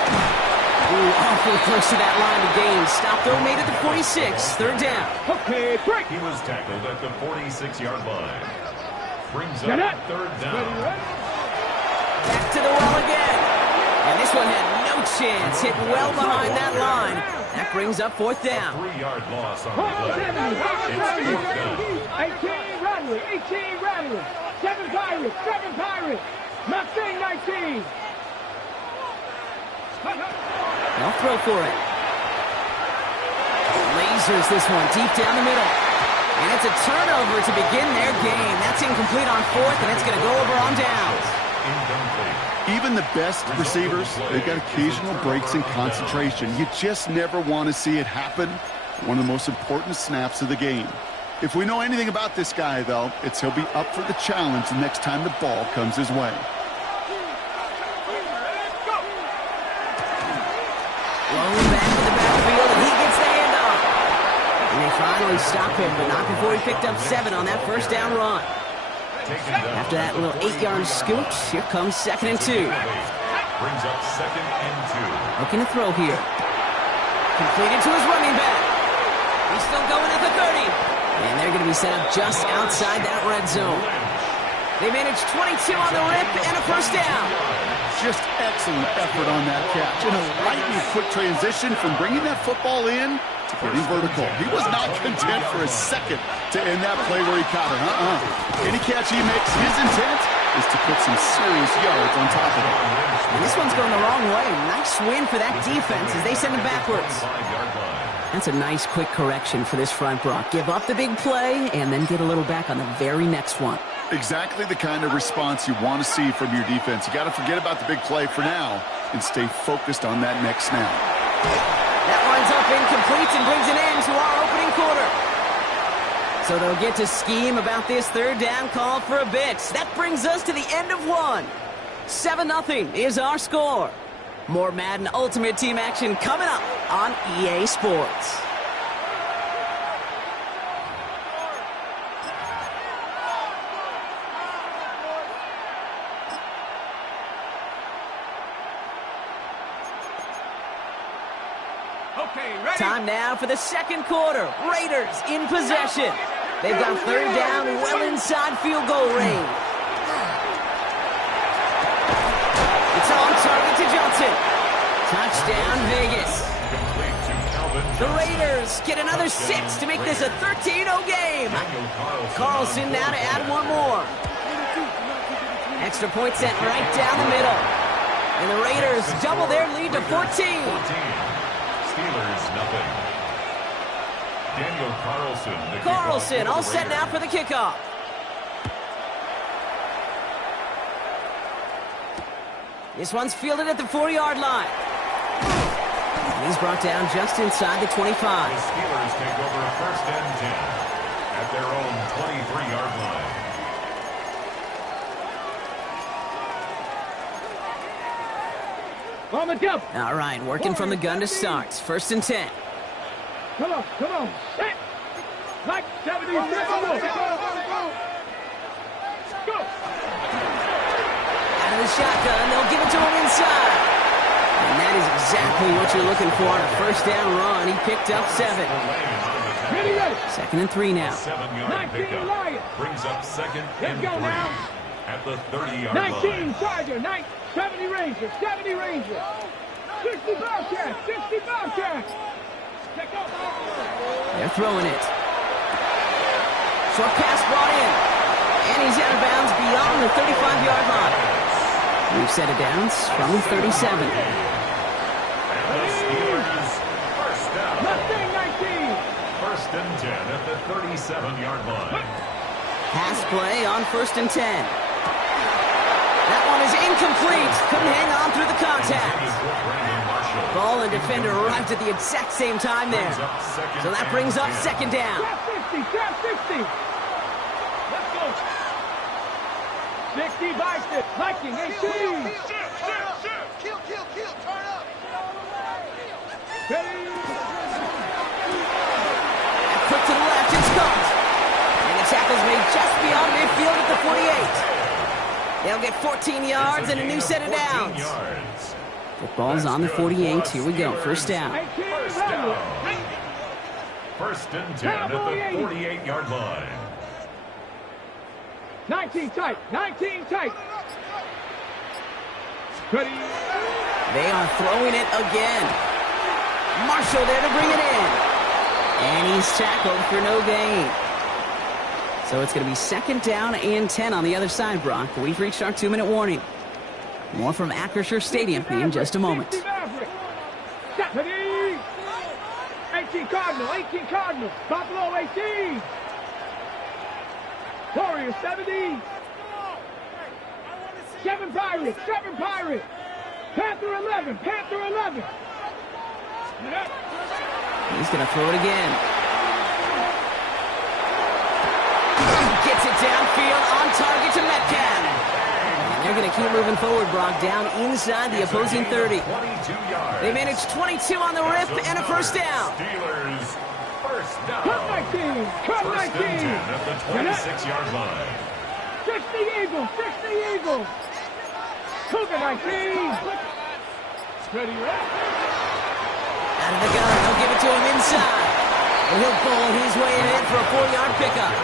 Ooh, awfully close to that line of gain. Stop though, made it to 46. 3rd down. Okay, break. He was tackled at the 46-yard line. Brings up 3rd down. Back to the well again. And this one had no chance. Hit well behind that line. That brings up 4th down. 3-yard loss on the play. It's 4th down. 18 Rattler, 18 Rattler. 7 Pirates, 7 Pirates. Mustang 19. They'll throw for it. Lasers this one deep down the middle. And it's a turnover to begin their game. That's incomplete on 4th, and it's going to go over on downs. Even the best receivers, they've got occasional breaks in concentration. You just never want to see it happen. One of the most important snaps of the game. If we know anything about this guy, though, it's he'll be up for the challenge the next time the ball comes his way. Rolling back to the backfield, and he gets the handoff. And they finally stop him, but not before he picked up 7 on that 1st down run. After that little 8-yard scoot, here comes 2nd and 2. Brings up 2nd and 2. Looking to throw here. Completed to his running back. He's still going at the 30. And they're going to be set up just outside that red zone. They managed 22 on the rip and a 1st down. Just excellent effort on that catch. And a lightning quick transition from bringing that football in to getting vertical. He was not content for a second to end that play where he caught it. Any catch he makes, his intent is to put some serious yards on top of it. And this one's going the wrong way. Nice win for that defense as they send him backwards. That's a nice quick correction for this front, Brock. Give up the big play and then get a little back on the very next one. Exactly the kind of response you want to see from your defense. You got to forget about the big play for now and stay focused on that next snap. That winds up incomplete and brings an end to our opening quarter. So they'll get to scheme about this 3rd down call for a bit. That brings us to the end of one. 7-0 is our score. More Madden Ultimate Team action coming up on EA Sports. Time now for the 2nd quarter. Raiders in possession. They've got 3rd down well inside field goal range. It's on target to Johnson. Touchdown, Vegas. The Raiders get another 6 to make this a 13-0 game. Carlson now to add one more. Extra point sent right down the middle. And the Raiders double their lead to 14. Steelers, nothing. Daniel Carlson. Carlson all set now for the kickoff. This one's fielded at the 40-yard line. And he's brought down just inside the 25. The Steelers take over first and 10 at their own 23-yard line. On the jump. All right, working from the gun to start. First and 10. Come on. Set. Like 70. Go. Out of the shotgun, they'll give it to him inside. And that is exactly what you're looking for on a first down run. He picked up 7. Ready. Second and 3 now. 7-yard pickup brings up second and 3 at the 30-yard 19 line. Charger. 70 Ranger. 70 Ranger. 60 Bobcat. 60 Bobcat. They're throwing it. Short pass brought in. And he's out of bounds beyond the 35-yard line. We've set it down from the 37. And the Steelers first down. Mustang 19. First and 10 at the 37-yard line. Pass play on first and 10. That one is incomplete. Couldn't hang on through the contact. Ball and defender arrived at the exact same time there. So that brings up second down. Trap 60. Let's go. 60 Viking 18. Kill. Turn up. Ready. Quick to the left, it's caught. And the tackle's made just beyond midfield at the 48. They'll get 14 yards and a new set of downs. Football's on the 48. Here we go. First down. First and 10 at the 48-yard line. 19 tight. Ready. They are throwing it again. Marshall there to bring it in. And he's tackled for no gain. So it's going to be second down and 10 on the other side, Brock. We've reached our 2-minute warning. More from Acrisure Stadium in just a moment. 18 Cardinal. Buffalo 18. Warriors 70. 7 Pirates. Panther 11. He's going to throw it again. Gets it downfield on target to Metcalf. And they're going to keep moving forward, Brock, down inside the opposing 30. They managed 22 on the rip and a first down. Steelers first down. Cut 19. First and 10 at the 26-yard line. 60 Eagles. Cougar 19. Ready. Out of the gun, they'll give it to him inside. And he'll bowl his way ahead for a 4-yard pickup.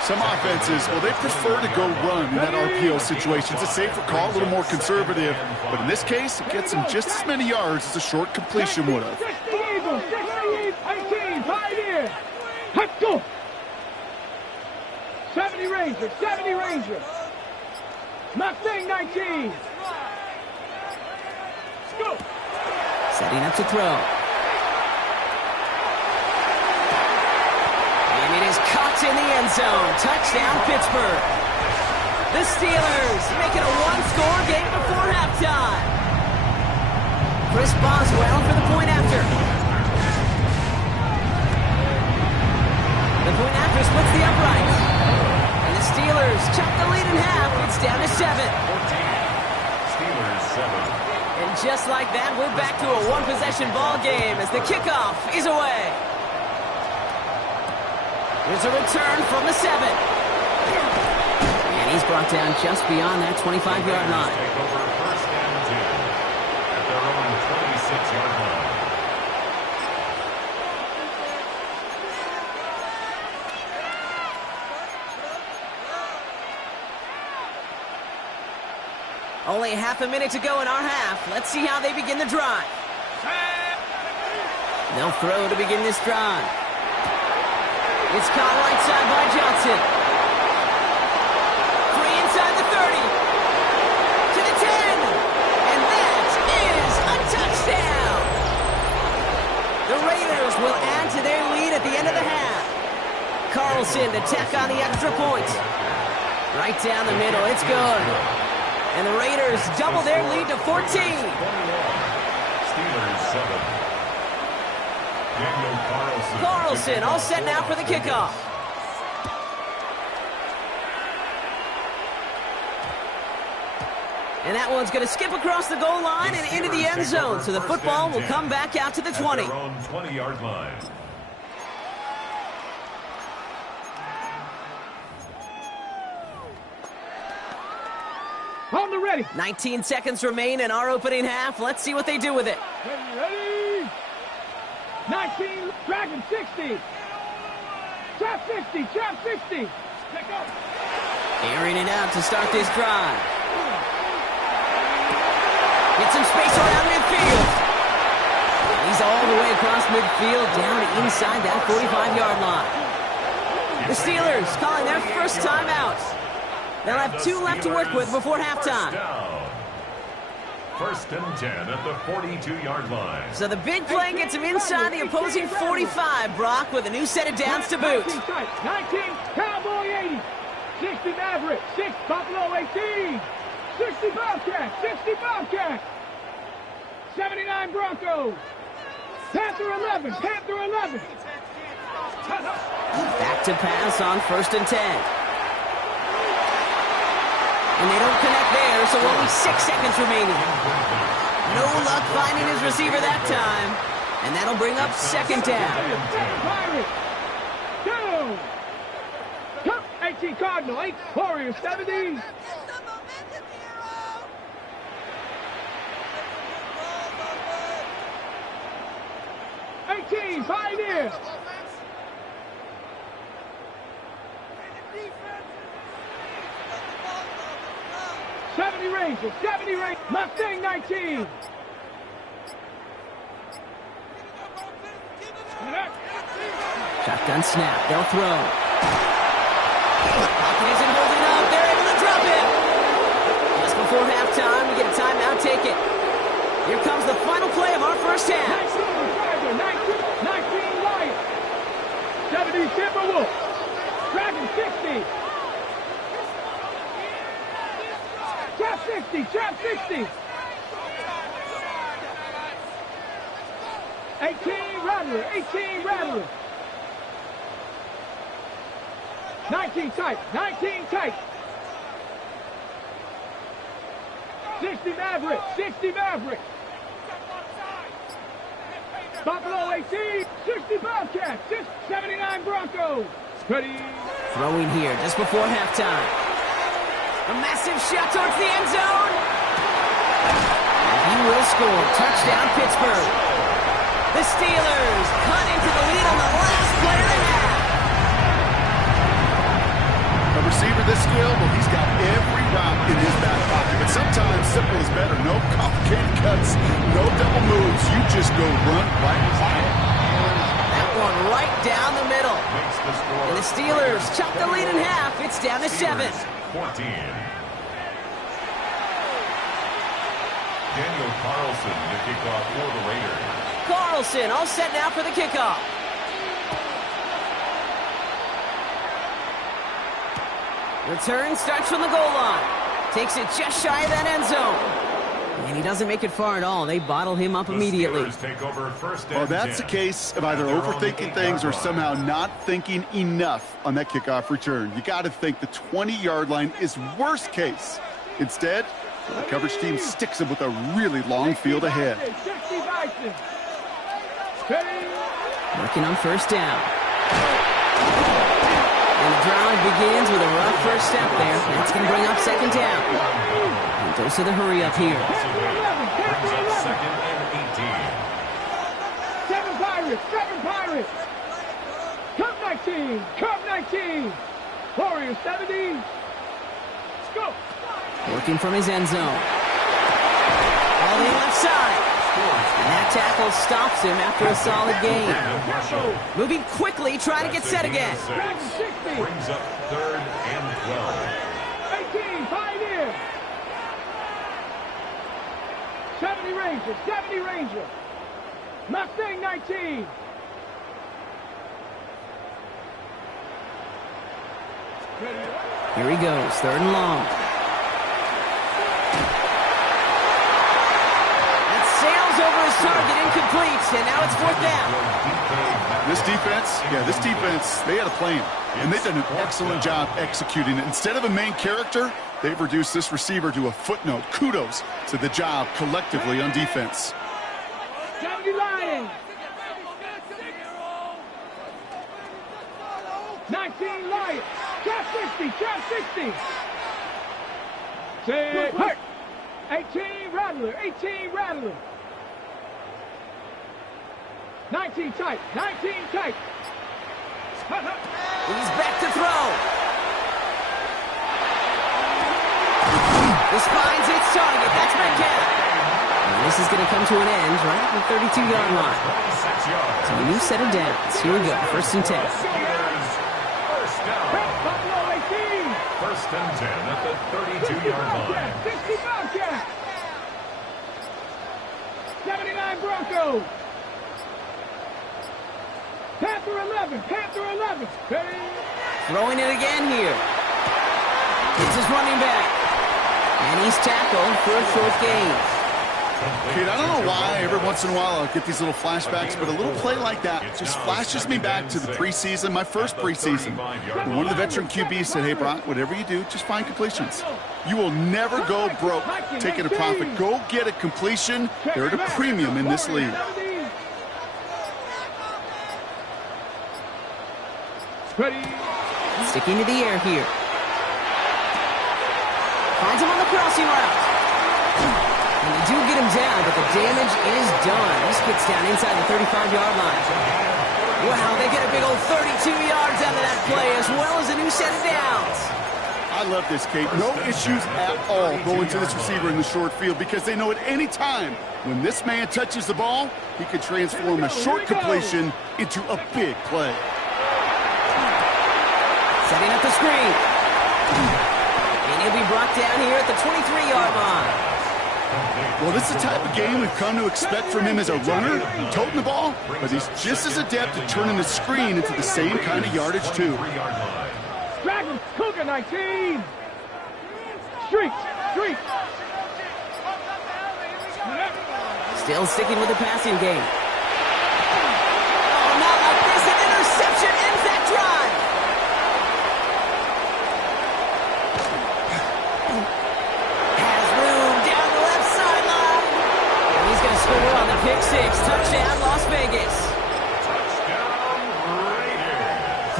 Some offenses, well, they prefer to go run in that RPO situation. It's a safer call, a little more conservative. But in this case, it gets them just as many yards as a short completion would have. 60 Eagles. 18. Pioneer. Let's go. 70 Rangers. Mustang 19. Let's go. Setting up to throw. And it is caught in the end zone. Touchdown, Pittsburgh. The Steelers make it a one-score game before halftime. Chris Boswell for the point after. The point after splits the uprights. And the Steelers chop the lead in half. It's down to 7. 14. Steelers 7. And just like that, we're back to a one-possession ball game as the kickoff is away. There's a return from the 7. And he's brought down just beyond that 25-yard line. Take over first and 10 at their own 26-yard line. Only half a minute to go in our half. Let's see how they begin the drive. They'll throw to begin this drive. It's caught right side by Johnson. Free inside the 30. will add to their lead at the end of the half. Carlson to tack on the extra point. Right down the middle, it's good. And the Raiders double their lead to 14. Steelers 7. Daniel Carlson all set now for the kickoff. And that one's going to skip across the goal line and into the end zone. So the football will come back out to the 20. Their own 20-yard line. On the ready. 19 seconds remain in our opening half. Let's see what they do with it. Ready. 19, Dragon 60. Trap 60, trap 60. Airing it out to start this drive. Get some space around midfield. And he's all the way across midfield, down inside that 45-yard line. The Steelers calling their first timeout. They'll have 2 left to work with before halftime. First and 10 at the 42-yard line. So the big play gets him inside the opposing 45, Brock, with a new set of downs to boot. 19, Cowboy 80. 60 Maverick, 6 Buffalo 18. 60 Bobcats, 60 Bobcats. 79 Broncos. Panther 11, Panther 11. Back to pass on first and 10. And they don't connect there, so only 6 seconds remaining. No luck finding his receiver that time. And that'll bring up second down. 18 Cardinal, 8 Warriors, 70. Pioneer. 70 Rangers, 70 Rangers. Mustang 19. Shotgun snap, they'll throw. Pocket isn't holding up, they're able to drop it. Just before halftime, we get a timeout, take it. Here comes the final play of our first half. 19 Lions. 70 Timberwolves. Dragon 60. Trap 60, trap 60. 18 Rattler, 18 Rattler. 19 tight, 19 tight. 60 Maverick, 60 Maverick. Buffalo 18, 60 Bobcats, 79 Broncos. Ready. Throwing here just before halftime. A massive shot towards the end zone. And he will score. Touchdown, Pittsburgh. The Steelers cut into the lead on the last play of the half. A receiver this skilled, well, he's got every route in his back pocket. But sometimes simple is better. No complicated cuts, no double moves. You just go run right by it. That one right down the middle. And the Steelers chop the lead in half. It's down to 7. 14. Daniel Carlson to kick off for the Raiders. Carlson all set now for the kickoff. Return starts from the goal line. Takes it just shy of that end zone. And he doesn't make it far at all. They bottle him up immediately. Take over first and Well, that's 10. a case of either overthinking things or somehow not thinking enough on that kickoff return. You got to think the 20-yard line is worst case. Instead, the coverage team sticks him with a really long field ahead. Working on first down. And the drive begins with a rough first step there. That's going to bring up second down. And goes to the hurry up here. Brings up second and 18. 7 Pirates, 7 Pirates. Cup 19, Cup 19. Warriors 70. Let's go. Working from his end zone. All the left side. And that tackle stops him after a solid gain. Moving quickly, trying to get set again. Brings up third and 12. 18, Pioneer. 70 Rangers, 70 Rangers. Mustang 19. Here he goes, 3rd and long. That sails over his target, incomplete, and now it's 4th down. This defense, they had a plan, and they've done an excellent job executing it. Instead of a main character, they've reduced this receiver to a footnote. Kudos to the job collectively on defense. 70 Lions. 19 Lions. Trap 60. Trap 60. Say hurt. 18 Rattler. 18 Rattler. 19 tight. 19 tight. He's back to throw. This finds its target. That's Metcalf. And this is going to come to an end right at the 32-yard line. So a new set of downs. Here we go. 1st and 10. First and 10 at the 32-yard line. 65 Cats. 79 Broncos. Panther 11. Panther 11. Throwing it again here. It's his running back. And he's tackled for a short gain. Kate, I don't know why every once in a while I'll get these little flashbacks, but a little play like that just flashes me back to the preseason, my first preseason. And one of the veteran QBs said, hey, Brock, whatever you do, just find completions. You will never go broke taking a profit. Go get a completion. They're at a premium in this league. Sticking to the air here. Finds him on the crossing route. And they do get him down, but the damage is done. This gets down inside the 35-yard line. Wow, they get a big old 32 yards out of that play, as well as a new set of downs. I love this, Kate. No issues at all going to this receiver in the short field because they know at any time when this man touches the ball, he could transform a short completion into a big play. Setting up the screen. And he'll be brought down here at the 23-yard line. Well, this is the type of game we've come to expect from him as a runner, toting the ball, but he's just as adept at turning the screen into the same kind of yardage, too. Dragons, Cougar 19. Streak. Still sticking with the passing game. Oh, not like this. An interception ends that drive. Has room down the left sideline. And he's going to score on the pick six. Touchdown, Las Vegas.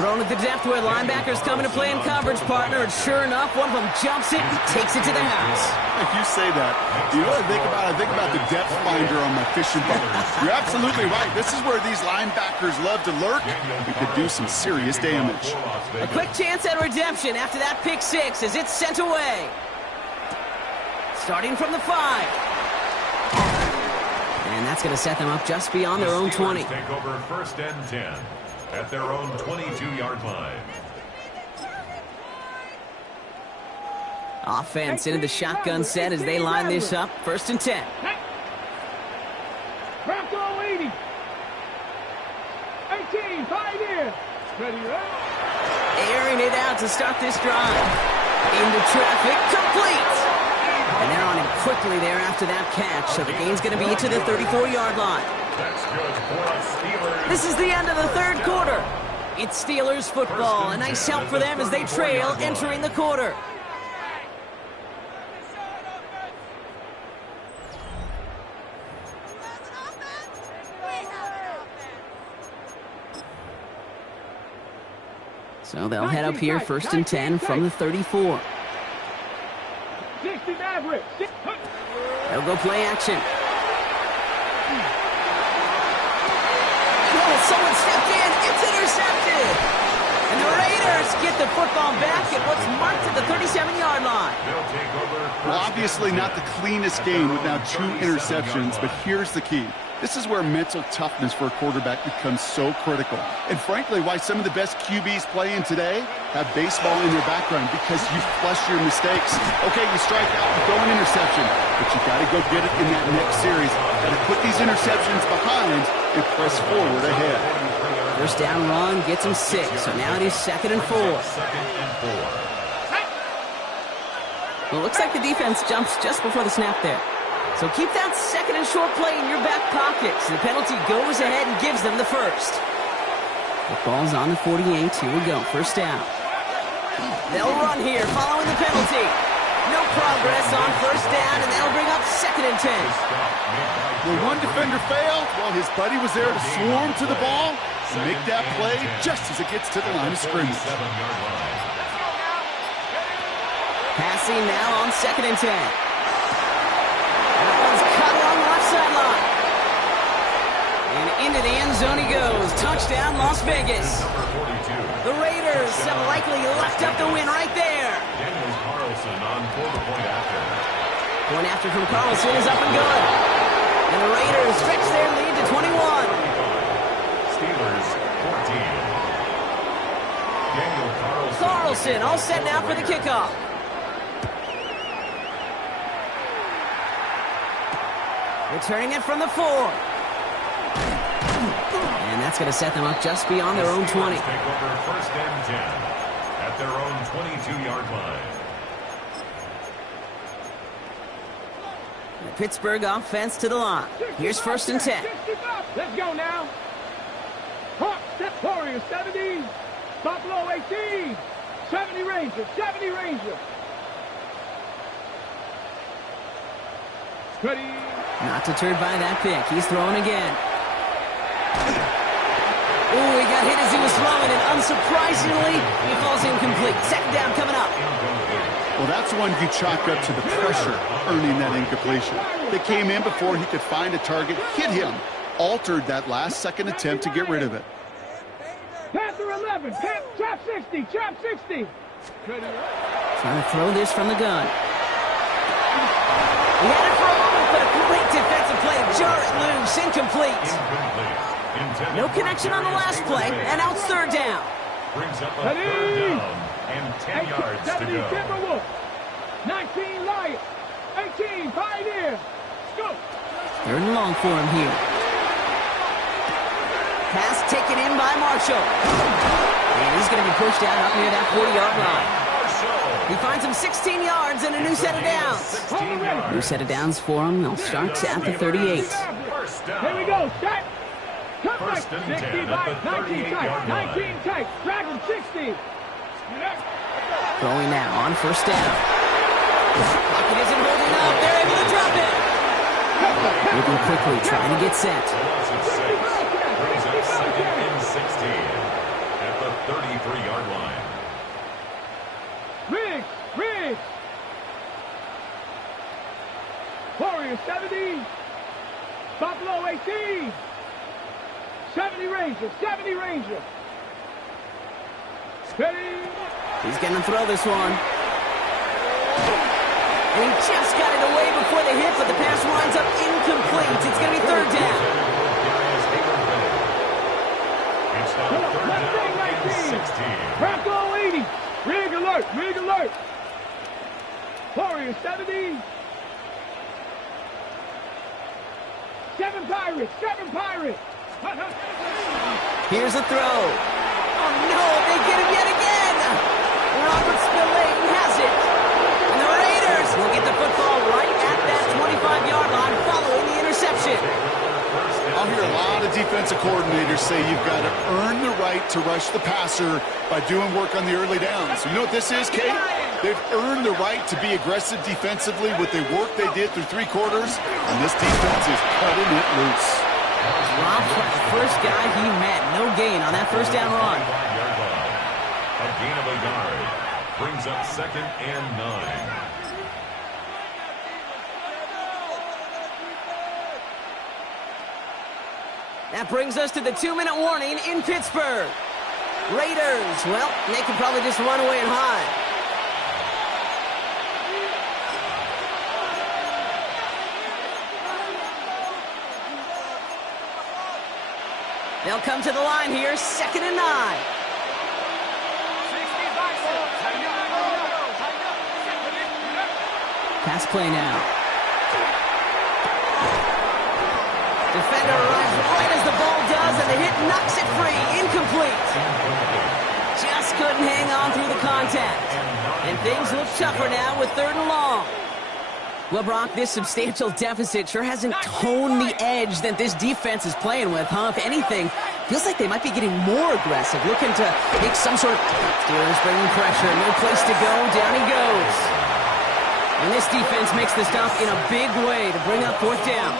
Thrown at the depth where linebackers coming to play in coverage, partner, and sure enough, one of them jumps it and takes it to the house. You say that. You know what I think about? I think about the depth finder on my fishing boat. You're absolutely right. This is where these linebackers love to lurk. We could do some serious damage. A quick chance at redemption after that pick six as it's sent away. Starting from the 5. And that's going to set them up just beyond their own 20. Take over 1st and 10 at their own 22-yard line. Offense into the shotgun set as they line this up. 1st and 10. Bronco 80. 18, Pioneer. Ready, Airing it out to start this drive. Into traffic, complete. And they're on him quickly there after that catch. So the game's going to be to the 34-yard line. That's good for the Steelers. This is the end of the 3rd quarter. It's Steelers football. A nice help for them as they trail entering the quarter. So they'll head up here 1st and 10 from the 34. 60 Maverick. They'll go play action. Oh, someone stepped in. It's intercepted. And the Raiders get the football back at what's marked at the 37-yard line. Well, obviously not the cleanest game with now 2 interceptions, but here's the key. This is where mental toughness for a quarterback becomes so critical. And frankly, why some of the best QBs playing today have baseball in their background, because you flush your mistakes. Okay, you strike out, you throw an interception, but you got to go get it in that next series. Got to put these interceptions behind and press forward ahead. First down run gets him 6, so now it is 2nd and 4. Well, it looks like the defense jumps just before the snap there. So keep that 2nd and short play in your back pocket. So the penalty goes ahead and gives them the first. The ball's on the 48. Here we go. First down. They'll run here following the penalty. No progress on first down, and that'll bring up 2nd and 10. Well, one defender failed. Well, his buddy was there to swarm to the ball and make that play just as it gets to the line of scrimmage. Passing now on 2nd and 10. That one's cut along the left sideline. And into the end zone he goes. Touchdown, Las Vegas. The Raiders have likely left up the win right there. Point after from Carlson is up and good. And the Raiders stretch their lead to 21. Steelers 14. Carlson all set now for the kickoff. Returning it from the 4. And that's going to set them up just beyond their own 20. Take over first and 10 at their own 22-yard line. The Pittsburgh offense to the line. Here's first and 10. Let's go now. Hawk, step Warriors 70. Buffalo 18. 70 Rangers. 70 Rangers. Ready. Not deterred by that pick. He's throwing again. Ooh, he got hit as he was throwing, and unsurprisingly, he falls incomplete. 2nd down coming up. Well, that's one you chalk up to the pressure earning that incompletion. They came in before he could find a target, hit him, altered that last second attempt to get rid of it. Panther 11. Trap 60. Trap 60. Trying to throw this from the gun. He had it for a moment, but a great defensive play to jar it loose. Incomplete. No connection on the last play, and now it's 3rd down. Brings up a 3rd down and 10 yards to go. 19 Lions. 18 Pioneers. Go. 3rd and long for him here. Pass taken in by Marshall. And he's going to be pushed out up near that 40-yard line. He finds him 16 yards and a new set of downs. New set of downs for him. They'll start at the 38. Here we go. Start. First and 10 at the 38-yard line. 19 tight. Dragon 60. Throwing now on first down. Pocket isn't holding up. They're able to drop it. Moving quickly, trying to get set. Brings up 2nd and 16 at the 33-yard line. Riggs. Warriors 70. Buffalo 18. 70 Rangers. 70 Rangers. Ready. He's going to throw this one. And he just got it away before the hit, but the pass winds up incomplete. It's going to be 3rd down. It's now 3rd down and 16. Bronco 80. Rig alert. Warriors 70. 7 Pirates. Here's a throw. Oh, no, they get him yet again. Robert Spillane has it. And the Raiders will get the football right at that 25-yard line following the interception. I'll hear a lot of defensive coordinators say you've got to earn the right to rush the passer by doing work on the early downs. You know what this is, Kate? They've earned the right to be aggressive defensively with the work they did through 3 quarters, and this defense is cutting it loose. Drops by the first guy he met. No gain on that first down run. A gain of a yard. Brings up 2nd and 9. That brings us to the 2-minute warning in Pittsburgh. Raiders, well, they can probably just run away and hide. They'll come to the line here, 2nd and 9. Pass play now. Defender arrives right as the ball does, and the hit knocks it free. Incomplete. contact. And things look tougher now with 3rd and long. Well, Brock, this substantial deficit sure hasn't toned the edge that this defense is playing with, huh? If anything, feels like they might be getting more aggressive, looking to make some sort of... Steelers bringing pressure, no place to go, down he goes. And this defense makes the stop in a big way to bring up 4th down.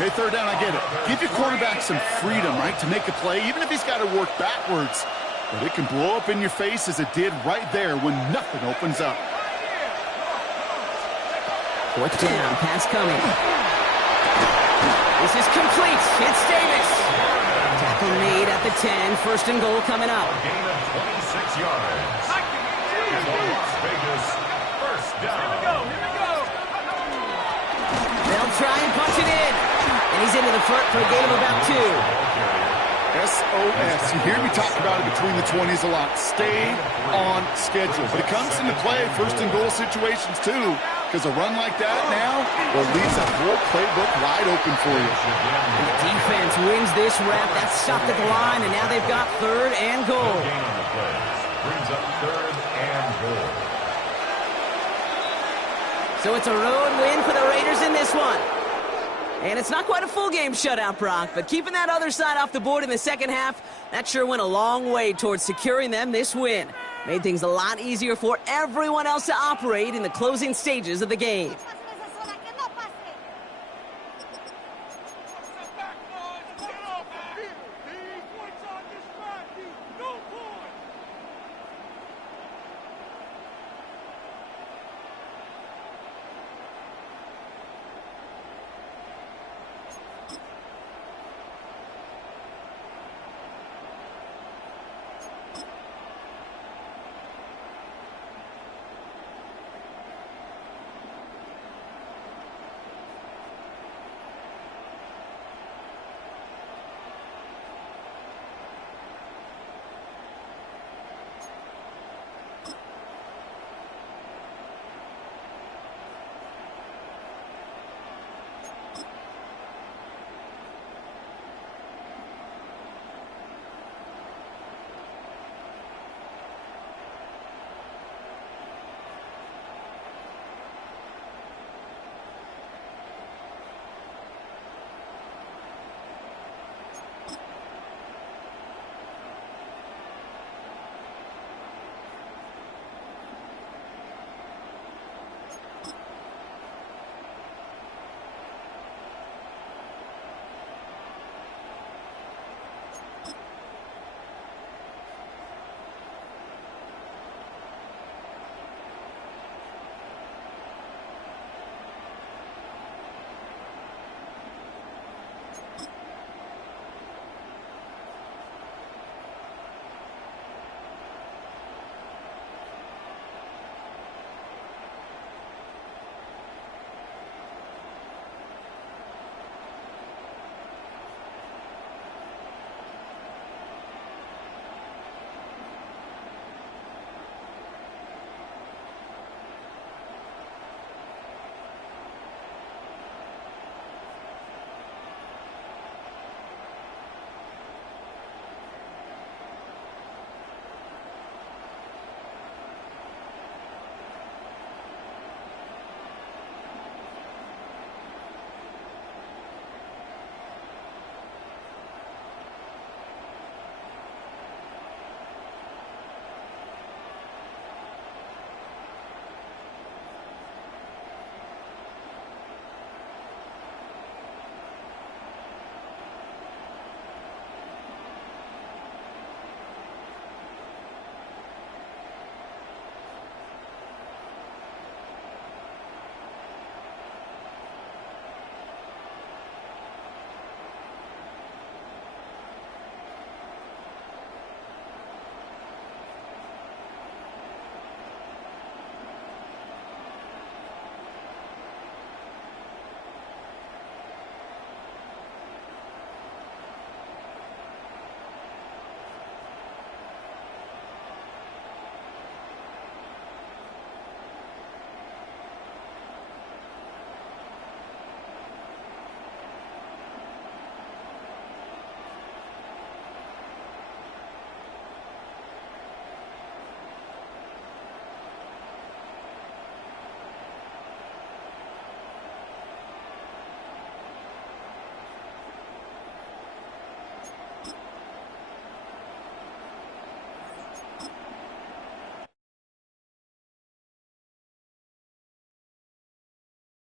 Hey, 3rd down, I get it. Give your quarterback some freedom, right, to make a play, even if he's got to work backwards. But it can blow up in your face as it did right there when nothing opens up. 4th down, pass coming. This is complete. It's Davis. Tackle made at the 10. 1st and goal coming up. Gain of 26 yards. And the Las Vegas 1st down. They'll try and punch it in. And he's into the front for a gain of about 2. SOS. You hear me talk about it between the 20s a lot. Stay on schedule. But it comes into play 1st and goal situations too. Because a run like that now, well, leaves that whole playbook wide open for you. And the defense wins this rep. That's stopped at the line, and now they've got 3rd and goal. Gain on the play. Brings up 3rd and goal. So it's a road win for the Raiders in this one. And it's not quite a full game shutout, Brock, but keeping that other side off the board in the 2nd half, that sure went a long way towards securing them this win. Made things a lot easier for everyone else to operate in the closing stages of the game.